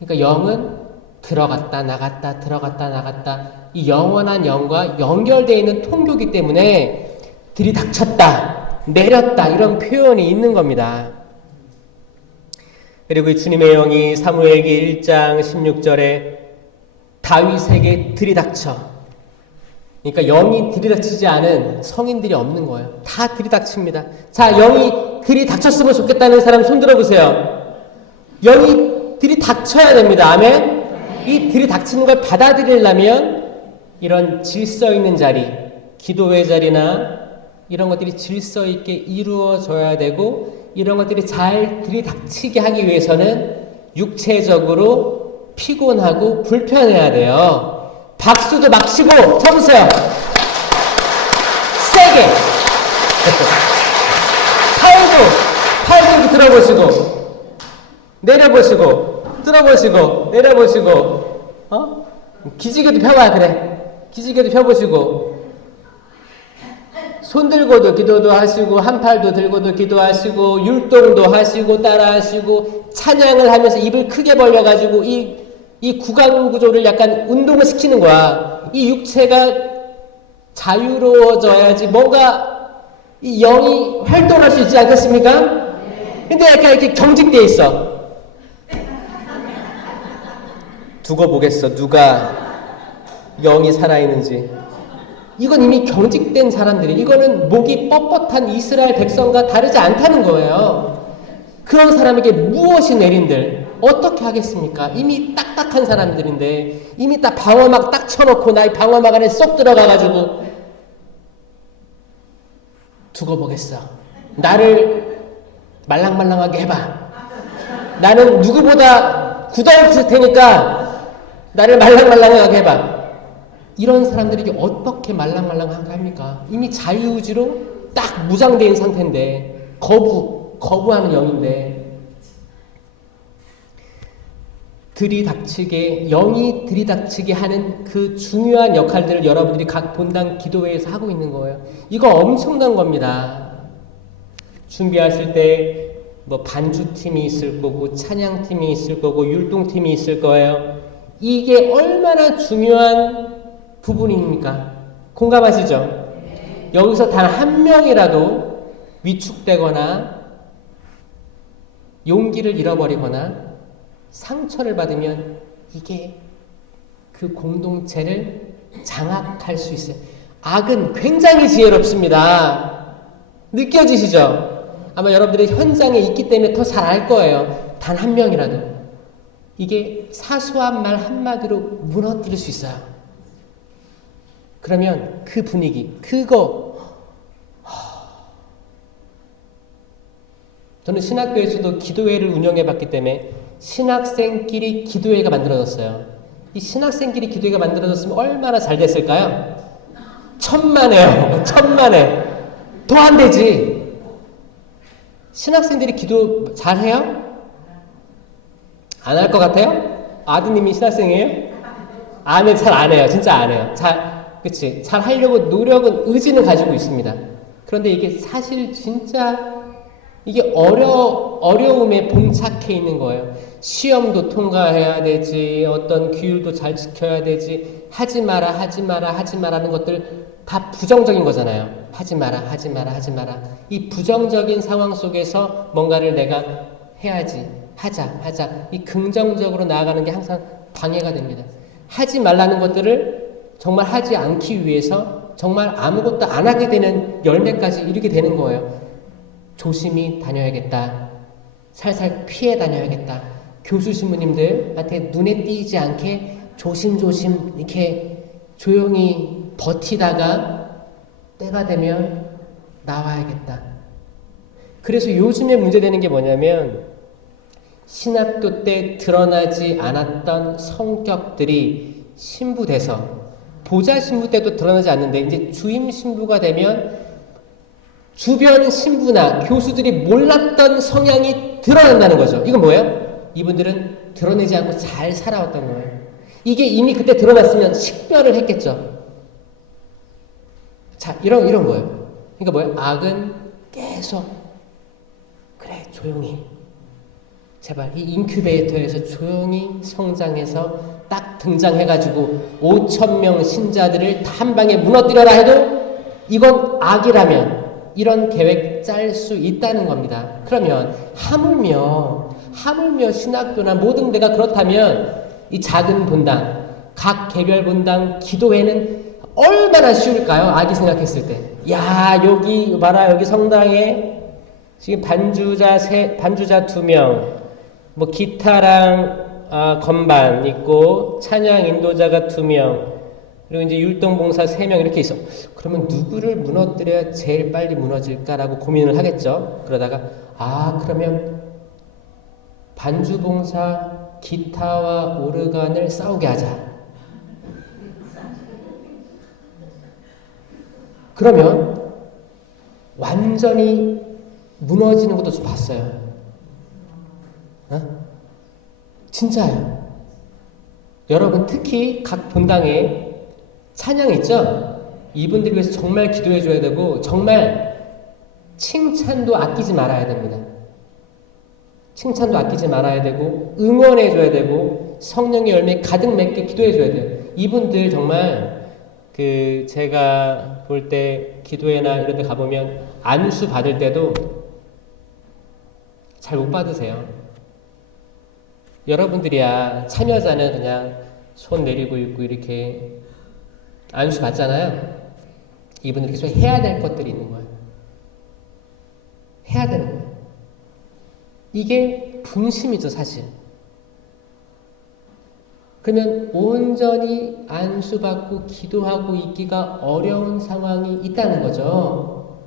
그러니까 영은 들어갔다 나갔다 들어갔다 나갔다 이 영원한 영과 연결되어 있는 통교이기 때문에 들이닥쳤다 내렸다 이런 표현이 있는 겁니다. 그리고 주님의 영이 사무엘기 1장 16절에 다윗에게 들이닥쳐. 그러니까 영이 들이닥치지 않은 성인들이 없는 거예요. 다 들이닥칩니다. 자, 영이 들이닥쳤으면 좋겠다는 사람 손 들어보세요. 영이 들이닥쳐야 됩니다. 아멘? 이 들이닥치는 걸 받아들이려면 이런 질서 있는 자리, 기도회 자리나 이런 것들이 질서 있게 이루어져야 되고 이런 것들이 잘 들이닥치게 하기 위해서는 육체적으로 피곤하고 불편해야 돼요. 박수도 막 치고 쳐보세요. 세게. 팔도 들어보시고 내려보시고 들어보시고 내려보시고 기지개도 펴봐. 그래. 기지개도 펴보시고 손 들고도 기도도 하시고 한 팔도 들고도 기도하시고 율동도 하시고 따라하시고 찬양을 하면서 입을 크게 벌려가지고 이 구강 구조를 약간 운동을 시키는 거야. 이 육체가 자유로워져야지 뭔가 이 영이 활동할 수 있지 않겠습니까? 근데 약간 이렇게 경직돼 있어. 두고 보겠어. 누가 영이 살아있는지. 이건 이미 경직된 사람들이, 이거는 목이 뻣뻣한 이스라엘 백성과 다르지 않다는 거예요. 그런 사람에게 무엇이 내린들 어떻게 하겠습니까? 이미 딱딱한 사람들인데, 이미 딱 방어막 딱 쳐놓고 나의 방어막 안에 쏙 들어가가지고 두고 보겠어. 나를 말랑말랑하게 해봐. 나는 누구보다 굳어있을 테니까 나를 말랑말랑하게 해봐. 이런 사람들에게 어떻게 말랑말랑하게 합니까? 이미 자유의지로 딱 무장된 상태인데, 거부하는 영인데, 영이 들이닥치게 하는 그 중요한 역할들을 여러분들이 각 본당 기도회에서 하고 있는 거예요. 이거 엄청난 겁니다. 준비하실 때 뭐 반주팀이 있을 거고, 찬양팀이 있을 거고, 율동팀이 있을 거예요. 이게 얼마나 중요한 부분입니까? 공감하시죠? 여기서 단 한 명이라도 위축되거나 용기를 잃어버리거나 상처를 받으면 이게 그 공동체를 장악할 수 있어요. 악은 굉장히 지혜롭습니다. 느껴지시죠? 아마 여러분들이 현장에 있기 때문에 더 잘 알 거예요. 단 한 명이라도 이게 사소한 말 한마디로 무너뜨릴 수 있어요. 그러면 그 분위기, 저는 신학교에서도 기도회를 운영해 봤기 때문에 신학생끼리 기도회가 만들어졌어요. 이 신학생끼리 기도회가 만들어졌으면 얼마나 잘 됐을까요? 천만에요. 천만에. 더 안 되지. 신학생들이 기도 잘해요? 안 할 것 같아요? 아드님이 신학생이에요? 잘 안 해요. 진짜 안 해요. 그치. 잘 하려고 노력은, 의지는 가지고 있습니다. 그런데 이게 사실 진짜 이게 어려움에 봉착해 있는 거예요. 시험도 통과해야 되지, 어떤 규율도 잘 지켜야 되지, 하지 마라는 것들 다 부정적인 거잖아요. 하지 마라. 이 부정적인 상황 속에서 뭔가를 내가 해야지, 하자. 이 긍정적으로 나아가는 게 항상 방해가 됩니다. 하지 말라는 것들을 정말 하지 않기 위해서 정말 아무것도 안 하게 되는 열매까지 이르게 되는 거예요. 조심히 다녀야겠다. 살살 피해 다녀야겠다. 교수 신부님들한테 눈에 띄지 않게 조심조심 이렇게 조용히 버티다가 때가 되면 나와야겠다. 그래서 요즘에 문제되는 게 뭐냐면 신학교 때 드러나지 않았던 성격들이 신부 돼서, 보좌 신부 때도 드러나지 않는데 이제 주임 신부가 되면 주변 신부나 교수들이 몰랐던 성향이 드러난다는 거죠. 이건 뭐예요? 이분들은 드러내지 않고 잘 살아왔던 거예요. 이게 이미 그때 드러났으면 식별을 했겠죠. 자, 이런 거예요. 그러니까 뭐예요? 악은 계속 그래 조용히 제발 이 인큐베이터에서 조용히 성장해서 딱 등장해가지고 5,000명 신자들을 다 한 방에 무너뜨려라 해도 이건 악이라면 이런 계획 짤 수 있다는 겁니다. 그러면 하물며 신학교나 모든 데가 그렇다면 이 작은 본당, 각 개별 본당 기도회는 얼마나 쉬울까요? 악이 생각했을 때. 야, 여기 봐라, 여기 성당에 지금 반주자 2명, 뭐 기타랑 건반 있고 찬양 인도자가 2명, 그리고 이제 율동봉사 3명 이렇게 있어. 그러면 누구를 무너뜨려야 제일 빨리 무너질까라고 고민을 하겠죠. 그러다가 그러면 반주봉사 기타와 오르간을 싸우게 하자. 그러면 완전히 무너지는 것도 좀 봤어요. 진짜요. 여러분 특히 각 본당에 찬양 있죠? 이분들 위해서 정말 기도해 줘야 되고 정말 칭찬도 아끼지 말아야 됩니다. 칭찬도 아끼지 말아야 되고 응원해 줘야 되고 성령의 열매 가득 맺게 기도해 줘야 돼요. 이분들 정말 제가 볼 때 기도회나 이런 데 가보면 안수 받을 때도 잘 못 받으세요. 여러분들이야 참여자는 그냥 손 내리고 있고 이렇게 안수 받잖아요. 이분들이 계속 해야 될 것들이 있는 거예요. 해야 되는 거예요. 이게 분심이죠, 사실. 그러면 온전히 안수받고 기도하고 있기가 어려운 상황이 있다는 거죠.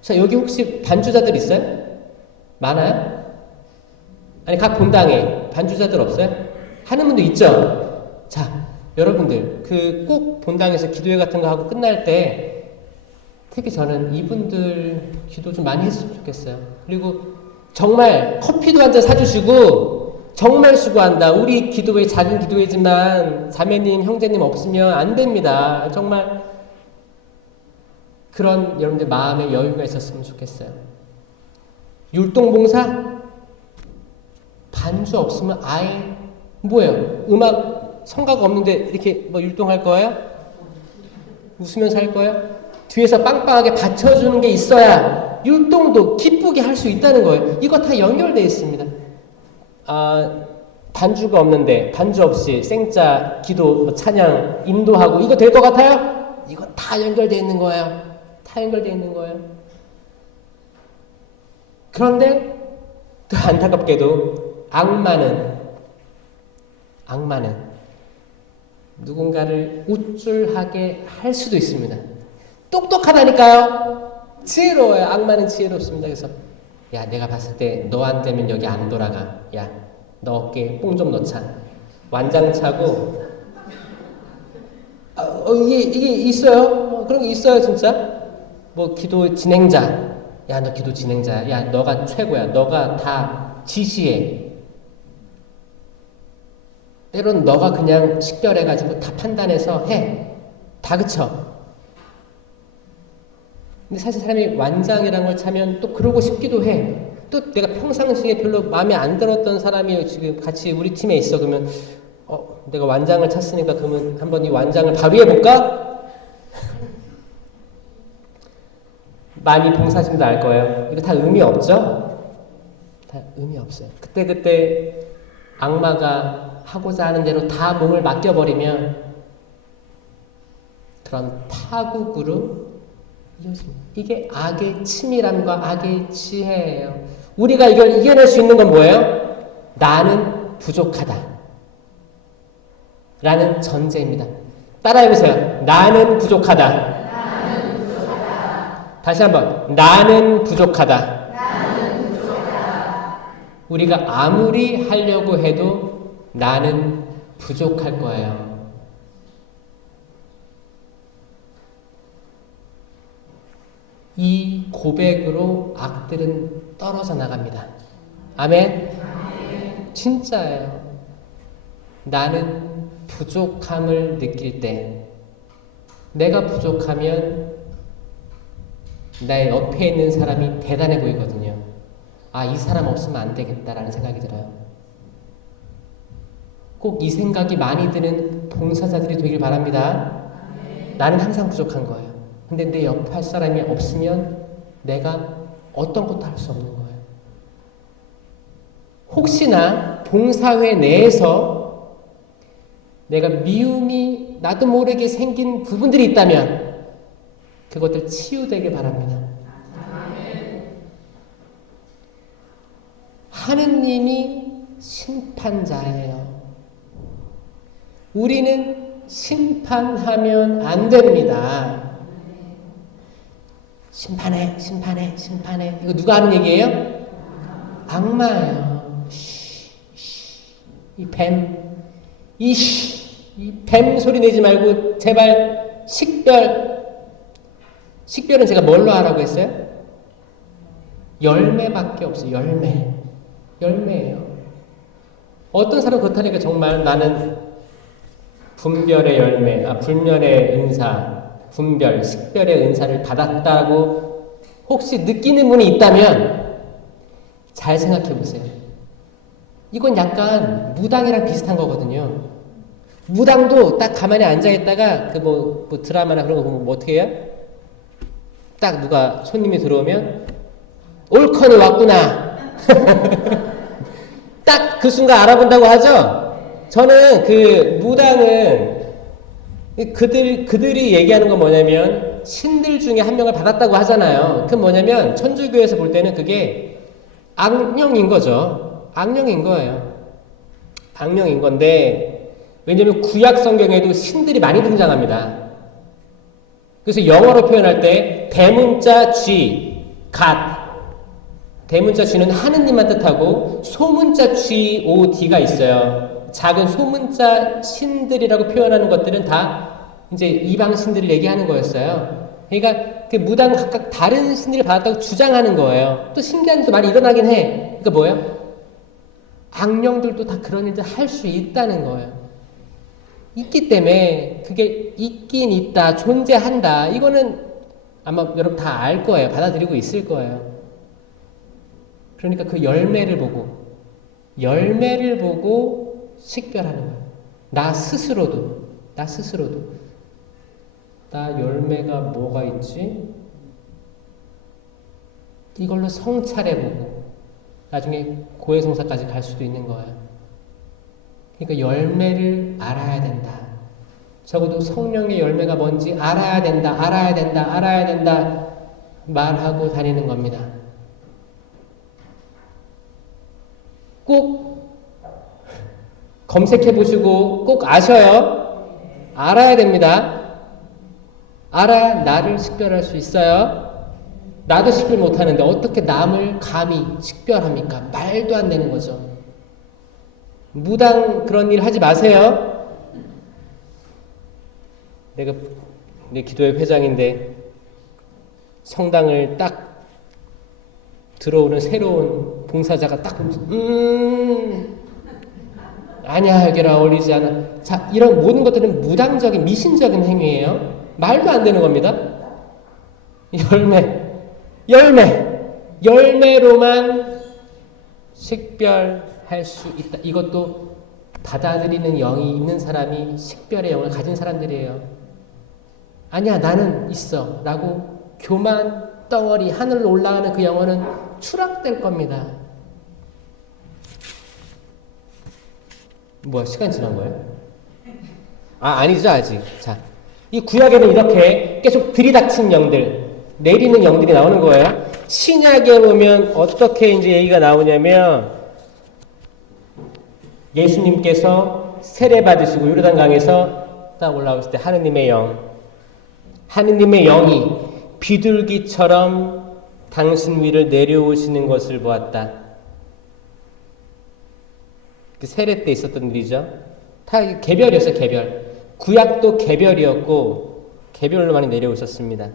자, 여기 혹시 반주자들 있어요? 많아요? 아니, 각 본당에 반주자들 없어요? 하는 분도 있죠? 자, 여러분들, 꼭 본당에서 기도회 같은 거 하고 끝날 때, 특히 저는 이분들 기도 좀 많이 했으면 좋겠어요. 그리고 정말 커피도 한 잔 사주시고, 정말 수고한다. 우리 기도회, 작은 기도회지만, 자매님, 형제님 없으면 안 됩니다. 정말, 그런 여러분들 마음의 여유가 있었으면 좋겠어요. 율동봉사? 반주 없으면 아예, 뭐예요? 음악, 성가가 없는데 이렇게 뭐 율동할 거예요? 웃으면서 할 거예요? 뒤에서 빵빵하게 받쳐주는 게 있어야 율동도 기쁘게 할 수 있다는 거예요. 이거 다 연결되어 있습니다. 반주가 없는데 반주 없이 생자, 기도, 찬양, 인도하고 이거 될 것 같아요? 이거 다 연결되어 있는 거예요. 다 연결되어 있는 거예요. 그런데 또 안타깝게도 악마는 누군가를 우쭐하게 할 수도 있습니다. 똑똑하다니까요. 지혜로워요. 악마는 지혜롭습니다. 그래서 야, 내가 봤을 때 너한테면 여기 안 돌아가. 야, 너 어깨에 뽕 좀 넣자. 완장차고 이게 있어요. 그런 게 있어요, 진짜. 뭐 기도 진행자. 야, 너 기도 진행자야. 야, 너가 최고야. 너가 다 지시해. 때로는 너가 그냥 식별해가지고 다 판단해서 해. 다 그쳐. 근데 사실 사람이 완장이라는 걸 차면 또 그러고 싶기도 해. 또 내가 평상시에 별로 마음에 안 들었던 사람이 지금 같이 우리 팀에 있어. 그러면 내가 완장을 찼으니까 그러면 한번 이 완장을 발휘해볼까? 많이 봉사심도 알 거예요. 이거 다 의미 없죠? 다 의미 없어요. 그때 악마가 하고자 하는 대로 다 몸을 맡겨버리면 그런 파국으로 이어집니다. 이게 악의 치밀함과 악의 지혜예요. 우리가 이걸 이겨낼 수 있는 건 뭐예요? 나는 부족하다 라는 전제입니다. 따라해보세요. 나는 부족하다. 다시 한번. 나는 부족하다. 우리가 아무리 하려고 해도 나는 부족할 거예요. 이 고백으로 악들은 떨어져 나갑니다. 아멘? 진짜예요. 나는 부족함을 느낄 때, 내가 부족하면 내 옆에 있는 사람이 대단해 보이거든요. 이 사람 없으면 안 되겠다라는 생각이 들어요. 꼭 이 생각이 많이 드는 봉사자들이 되길 바랍니다. 나는 항상 부족한 거예요. 근데 내 옆에 할 사람이 없으면 내가 어떤 것도 할 수 없는 거예요. 혹시나 봉사회 내에서 내가 미움이 나도 모르게 생긴 부분들이 있다면 그것들 치유되길 바랍니다. 하느님이 심판자예요. 우리는 심판하면 안 됩니다. 심판해. 이거 누가 하는 얘기예요? 악마예요. 이 뱀 소리 내지 말고 제발 식별은 제가 뭘로 하라고 했어요? 열매밖에 없어요. 열매예요. 어떤 사람은 그렇다니까 정말 나는 분별의 열매, 불면의 은사, 분별, 식별의 은사를 받았다고 혹시 느끼는 분이 있다면 잘 생각해 보세요. 이건 약간 무당이랑 비슷한 거거든요. 무당도 딱 가만히 앉아있다가 뭐 드라마나 그런 거 보면 뭐 어떻게 해요? 딱 누가 손님이 들어오면 올컨이 왔구나. 딱 그 순간 알아본다고 하죠? 저는 그 무당은 그들이 얘기하는 건 뭐냐면 신들 중에 한 명을 받았다고 하잖아요. 그건 뭐냐면 천주교에서 볼 때는 그게 악령인 거죠. 악령인 거예요. 악령인 건데 왜냐면 구약 성경에도 신들이 많이 등장합니다. 그래서 영어로 표현할 때 대문자 G, God. 대문자 G는 하느님만 뜻하고 소문자 G, O, D가 있어요. 작은 소문자 신들이라고 표현하는 것들은 다 이제 이방 신들을 얘기하는 거였어요. 그러니까 그 무당 각각 다른 신들을 받았다고 주장하는 거예요. 또 신기한 일도 많이 일어나긴 해. 그러니까 뭐예요? 악령들도 다 그런 일들 할 수 있다는 거예요. 있기 때문에 그게 있긴 있다, 존재한다. 이거는 아마 여러분 다 알 거예요. 받아들이고 있을 거예요. 그러니까 그 열매를 보고 식별하는 거예요. 나 스스로도 나 열매가 뭐가 있지? 이걸로 성찰해보고 나중에 고해성사까지 갈 수도 있는 거예요. 그러니까 열매를 알아야 된다. 적어도 성령의 열매가 뭔지 알아야 된다 말하고 다니는 겁니다. 꼭 검색해 보시고 꼭 아셔요. 알아야 됩니다. 알아야 나를 식별할 수 있어요. 나도 식별 못하는데 어떻게 남을 감히 식별합니까? 말도 안 되는 거죠. 무당 그런 일 하지 마세요. 내가 내 기도회 회장인데 성당을 딱 들어오는 새로운 봉사자가 딱 아니야 여기라 어울리지 않아. 자, 이런 모든 것들은 무당적인 미신적인 행위예요. 말도 안 되는 겁니다. 열매로만 식별할 수 있다. 이것도 받아들이는 영이 있는 사람이 식별의 영을 가진 사람들이에요. 아니야 나는 있어 라고 교만 덩어리 하늘로 올라가는 그 영혼은 추락될 겁니다. 뭐야 시간 지난 거예요? 아니죠 아직. 자, 이 구약에는 이렇게 계속 들이닥친 영들, 내리는 영들이 나오는 거예요. 신약에 보면 어떻게 이제 얘기가 나오냐면 예수님께서 세례 받으시고 요르단강에서 딱 올라오실 때 하느님의 영이 비둘기처럼 당신 위를 내려오시는 것을 보았다. 그 세례 때 있었던 일이죠. 다 개별이었어요, 개별. 구약도 개별이었고 개별로 많이 내려오셨습니다.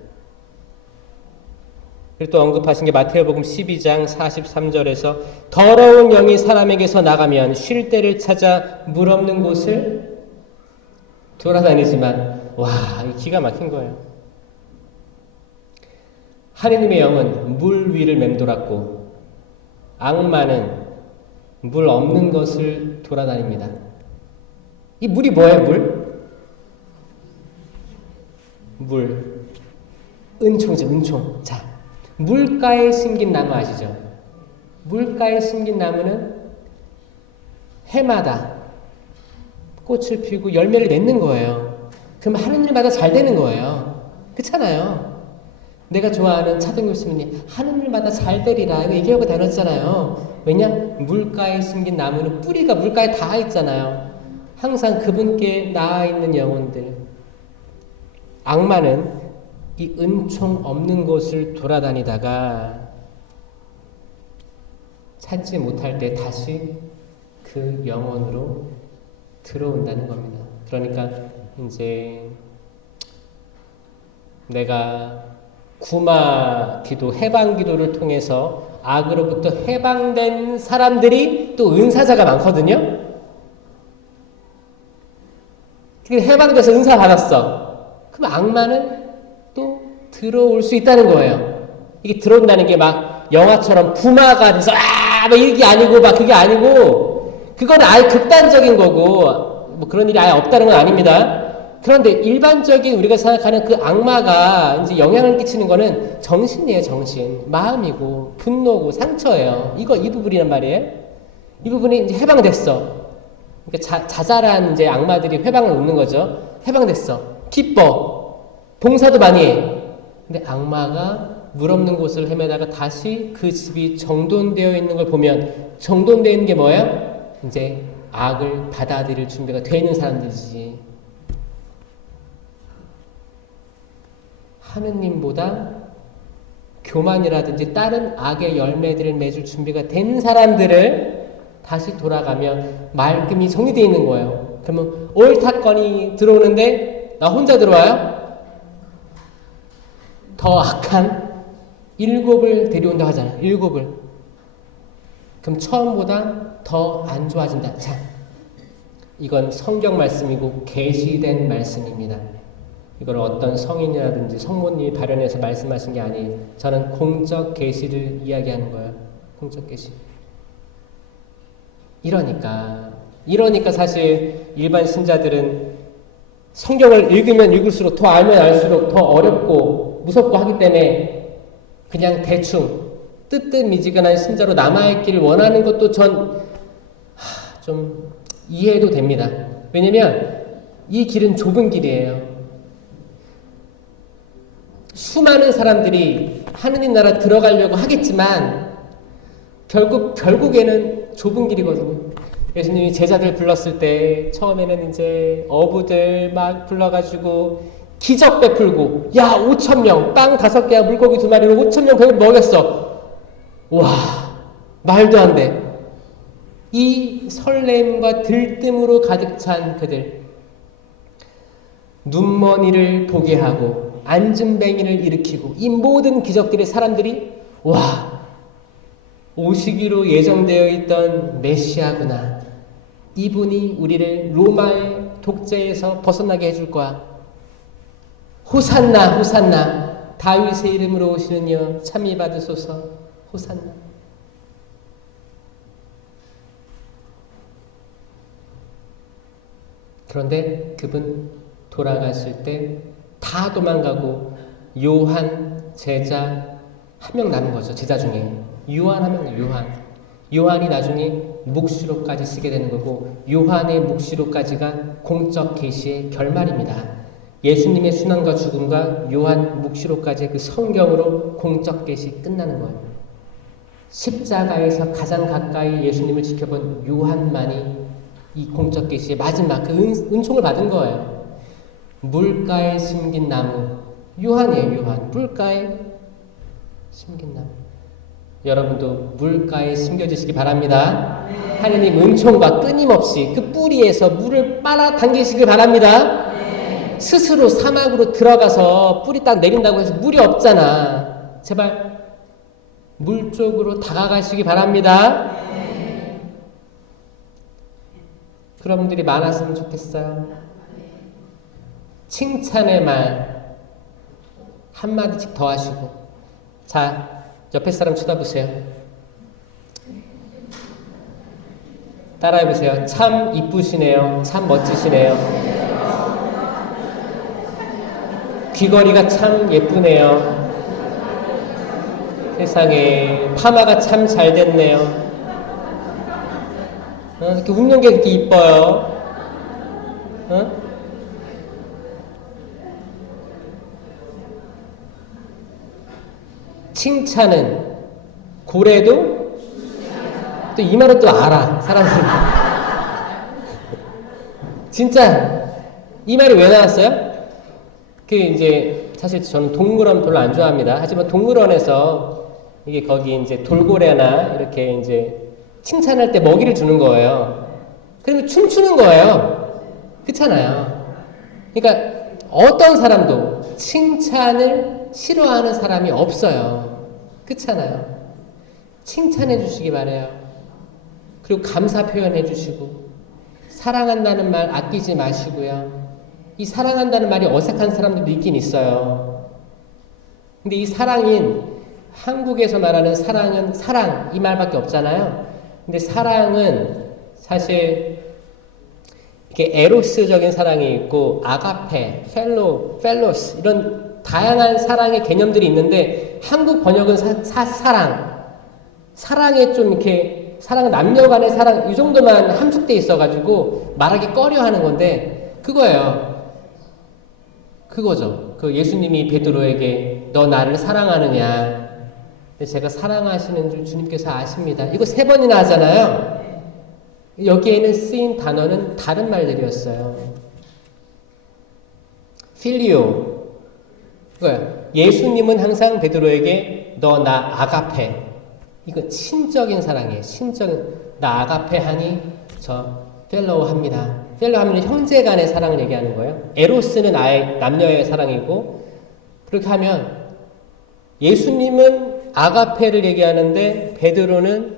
그리고 또 언급하신 게 마태복음 12장 43절에서 더러운 영이 사람에게서 나가면 쉴 때를 찾아 물 없는 곳을 돌아다니지만 와, 기가 막힌 거예요. 하느님의 영은 물 위를 맴돌았고 악마는 물 없는 것을 돌아다닙니다. 이 물이 뭐예요? 물. 은총이죠, 은총. 자, 물가에 심긴 나무 아시죠? 물가에 심긴 나무는 해마다 꽃을 피우고 열매를 맺는 거예요. 그럼 하느님마다 잘 되는 거예요. 그렇잖아요. 내가 좋아하는 차동 교수님이 하느님마다 잘 되리라 이거 얘기하고 다녔잖아요. 왜냐? 물가에 심긴 나무는 뿌리가 물가에 닿아 있잖아요. 항상 그분께 나아 있는 영혼들. 악마는 이 은총 없는 곳을 돌아다니다가 찾지 못할 때 다시 그 영혼으로 들어온다는 겁니다. 그러니까 이제 내가 구마 기도, 해방 기도를 통해서 악으로부터 해방된 사람들이 또 은사자가 많거든요. 해방돼서 은사 받았어. 그럼 악마는 들어올 수 있다는 거예요. 이게 들어온다는 게 막 영화처럼 부마가 돼서 막 이게 아니고 막 그게 아니고 그건 아예 극단적인 거고 뭐 그런 일이 아예 없다는 건 아닙니다. 그런데 일반적인 우리가 생각하는 그 악마가 이제 영향을 끼치는 거는 정신이에요, 정신. 마음이고, 분노고, 상처예요. 이 부분이란 말이에요. 이 부분이 이제 해방됐어. 그러니까 자잘한 이제 악마들이 회방을 놓는 거죠. 해방됐어. 기뻐. 봉사도 많이 해. 근데 악마가 물 없는 곳을 헤매다가 다시 그 집이 정돈되어 있는 걸 보면 정돈되어 있는 게 뭐예요? 이제 악을 받아들일 준비가 되어 있는 사람들이지. 하느님보다 교만이라든지 다른 악의 열매들을 맺을 준비가 된 사람들을 다시 돌아가면 말끔히 정리되어 있는 거예요. 그러면 옳다건이 들어오는데 나 혼자 들어와요? 더 악한 7을 데려온다고 하잖아요. 7을. 그럼 처음보다 더 안 좋아진다. 자, 이건 성경 말씀이고 계시된 말씀입니다. 이걸 어떤 성인이라든지 성모님이 발현해서 말씀하신 게 아니에요. 저는 공적 계시를 이야기하는 거예요. 공적 계시. 이러니까 사실 일반 신자들은 성경을 읽으면 읽을수록 더 알면 알수록 더 어렵고 무섭고 하기 때문에 그냥 대충 뜨뜻미지근한 신자로 남아있기를 원하는 것도 좀 이해도 됩니다. 왜냐면 이 길은 좁은 길이에요. 수많은 사람들이 하느님 나라 들어가려고 하겠지만 결국에는 좁은 길이거든요. 예수님이 제자들 불렀을 때 처음에는 이제 어부들 막 불러가지고 기적 베풀고 5,000명 빵 5개와 물고기 2마리로 5,000명 배를 먹였어. 와, 말도 안 돼. 이 설렘과 들뜸으로 가득 찬 그들, 눈머니를 보게 하고 앉은뱅이를 일으키고 이 모든 기적들의 사람들이 오시기로 예정되어 있던 메시아구나. 이분이 우리를 로마의 독재에서 벗어나게 해줄 거야. 호산나 호산나 다윗의 이름으로 오시는 이여 참히 받으소서. 호산나. 그런데 그분 돌아가실 때 다 도망가고 요한 제자 한 명 남은 거죠. 제자 중에 요한 한 명. 요한이 나중에 묵시록까지 쓰게 되는 거고 요한의 묵시록까지가 공적 계시의 결말입니다. 예수님의 순환과 죽음과 요한 묵시록까지의 그 성경으로 공적 계시 끝나는 거예요. 십자가에서 가장 가까이 예수님을 지켜본 요한만이 이 공적 계시의 마지막 그 은총을 받은 거예요. 물가에 심긴 나무. 요한이에요, 요한. 물가에 심긴 나무. 여러분도 물가에 심겨지시기 바랍니다. 네. 하느님 은총과 끊임없이 그 뿌리에서 물을 빨아당기시기 바랍니다. 네. 스스로 사막으로 들어가서 뿌리 딱 내린다고 해서 물이 없잖아. 제발 물 쪽으로 다가가시기 바랍니다. 네. 그런 분들이 많았으면 좋겠어요. 칭찬의 말 한마디씩 더 하시고. 자, 옆에 사람 쳐다보세요. 따라해보세요. 참 이쁘시네요. 참 멋지시네요. 귀걸이가 참 예쁘네요. 세상에 파마가 참 잘 됐네요. 이렇게 웃는 게 그렇게 이뻐요. 칭찬은 고래도 또 이 말은 또 알아. 사람들이. 진짜 이 말이 왜 나왔어요? 그 이제 사실 저는 동물원 별로 안 좋아합니다. 하지만 동물원에서 이게 거기 이제 돌고래나 이렇게 이제 칭찬할 때 먹이를 주는 거예요. 그러면 춤추는 거예요. 그렇잖아요. 그러니까 어떤 사람도 칭찬을 싫어하는 사람이 없어요. 그렇잖아요. 칭찬해 주시기 바라요. 그리고 감사 표현해 주시고 사랑한다는 말 아끼지 마시고요. 이 사랑한다는 말이 어색한 사람들도 있긴 있어요. 근데 이 사랑인 한국에서 말하는 사랑은 사랑 이 말밖에 없잖아요. 근데 사랑은 사실 이렇게 에로스적인 사랑이 있고 아가페, 펠로스 이런 다양한 사랑의 개념들이 있는데 한국 번역은 사랑에 좀 이렇게 사랑 남녀 간의 사랑 이 정도만 함축돼 있어가지고 말하기 꺼려하는 건데 그거죠. 그 예수님이 베드로에게 너 나를 사랑하느냐? 제가 사랑하시는 줄 주님께서 아십니다. 이거 3번이나 하잖아요. 여기에는 쓰인 단어는 다른 말들이었어요. 필리오. 예수님은 항상 베드로에게 너 나 아가페. 이거 신적인 사랑이에요. 나 아가페 하니 저 펠로우 합니다. 펠로우 하면 형제 간의 사랑을 얘기하는 거예요. 에로스는 아예 남녀의 사랑이고 그렇게 하면 예수님은 아가페를 얘기하는데 베드로는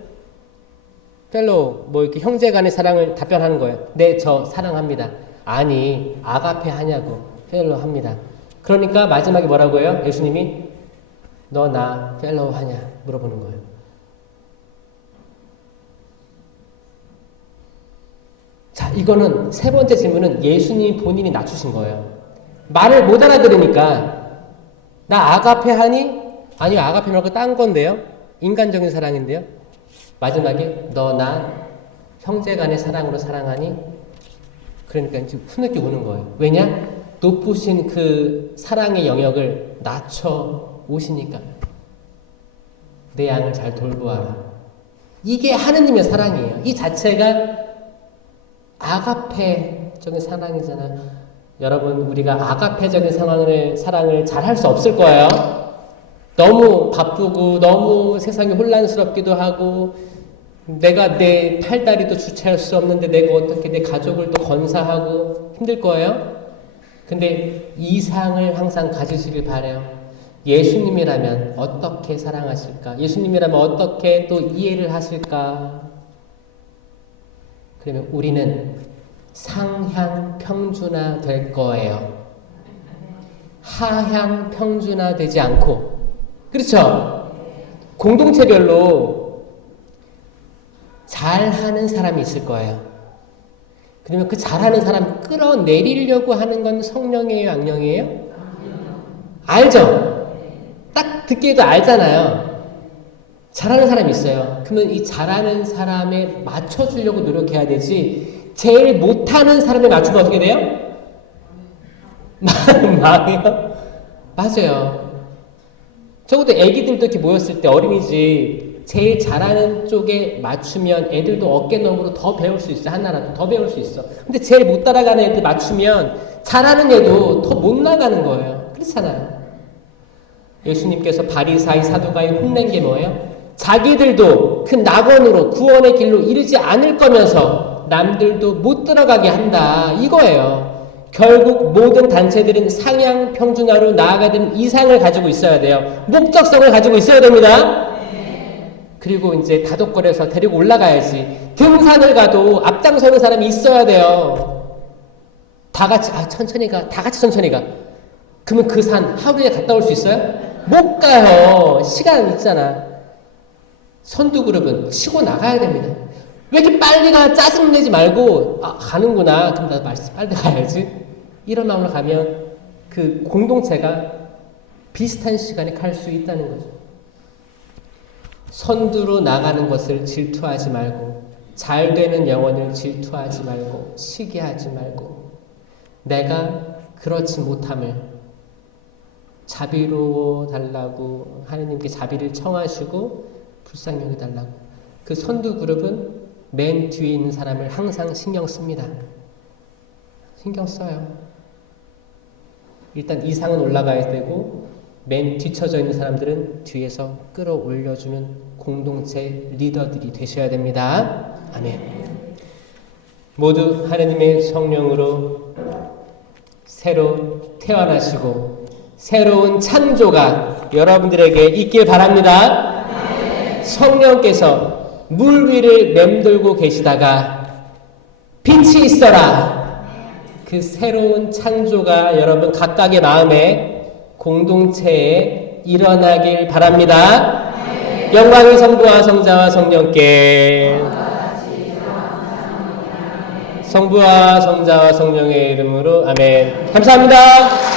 펠로우 이렇게 형제 간의 사랑을 답변하는 거예요. 네, 저 사랑합니다. 아니 아가페 하냐고 펠로우 합니다. 그러니까 마지막에 뭐라고 해요? 예수님이 너 나 펠로우 하냐 물어보는 거예요. 자, 이거는 3번째 질문은 예수님이 본인이 낮추신 거예요. 말을 못 알아들으니까 나 아가페 하니? 아니요, 아가페 말고 딴 건데요. 인간적인 사랑인데요. 마지막에 너 나 형제 간의 사랑으로 사랑하니? 그러니까 이제 흐느끼 우는 거예요. 왜냐? 높으신 그 사랑의 영역을 낮춰 오시니까 내 양을 잘 돌보아라. 이게 하느님의 사랑이에요. 이 자체가 아가페적인 사랑이잖아요. 여러분, 우리가 아가페적인 사랑을 잘 할 수 없을 거예요. 너무 바쁘고 너무 세상이 혼란스럽기도 하고 내가 내 팔다리도 주체할 수 없는데 내가 어떻게 내 가족을 또 건사하고 힘들 거예요. 근데 이상을 항상 가지시길 바라요. 예수님이라면 어떻게 사랑하실까? 예수님이라면 어떻게 또 이해를 하실까? 그러면 우리는 상향 평준화 될 거예요. 하향 평준화 되지 않고. 그렇죠? 공동체별로 잘하는 사람이 있을 거예요. 그러면 그 잘하는 사람 끌어내리려고 하는 건 성령이에요, 악령이에요? 알죠? 딱 듣기에도 알잖아요. 잘하는 사람이 있어요. 그러면 이 잘하는 사람에 맞춰주려고 노력해야 되지, 제일 못하는 사람에 맞추면 어떻게 돼요? 망해요? 맞아요. 적어도 애기들도 이렇게 모였을 때 어린이집 제일 잘하는 쪽에 맞추면 애들도 어깨너머로 더 배울 수 있어. 하나라도 더 배울 수 있어. 근데 제일 못 따라가는 애들 맞추면 잘하는 애도 더 못 나가는 거예요. 그렇잖아요. 예수님께서 바리사이 사두가이 혼낸 게 뭐예요? 자기들도 그 낙원으로 구원의 길로 이르지 않을 거면서 남들도 못 들어가게 한다. 이거예요. 결국 모든 단체들은 상향 평준화로 나아가야 되는 이상을 가지고 있어야 돼요. 목적성을 가지고 있어야 됩니다. 그리고 이제 다독거려서 데리고 올라가야지. 등산을 가도 앞장서는 사람이 있어야 돼요. 다 같이 천천히 가. 다 같이 천천히 가. 그러면 그 산 하루에 갔다 올 수 있어요? 못 가요. 시간 있잖아. 선두 그룹은 치고 나가야 됩니다. 왜 이렇게 빨리 가? 짜증내지 말고 가는구나. 그럼 나도 빨리 가야지. 이런 마음으로 가면 그 공동체가 비슷한 시간에 갈 수 있다는 거죠. 선두로 나가는 것을 질투하지 말고, 잘 되는 영혼을 질투하지 말고, 시기하지 말고, 내가 그렇지 못함을 자비로워 달라고 하느님께 자비를 청하시고 불쌍히 여겨 달라고. 그 선두 그룹은 맨 뒤에 있는 사람을 항상 신경 씁니다. 신경 써요. 일단 이상은 올라가야 되고 맨 뒤처져 있는 사람들은 뒤에서 끌어올려주는 공동체 리더들이 되셔야 됩니다. 아멘. 모두 하나님의 성령으로 새로 태어나시고 새로운 창조가 여러분들에게 있길 바랍니다. 성령께서 물 위를 맴돌고 계시다가 빛이 있어라. 그 새로운 창조가 여러분 각각의 마음에 공동체에 일어나길 바랍니다. 영광이 성부와 성자와 성령께 성부와 성자와 성령의 이름으로 아멘. 감사합니다.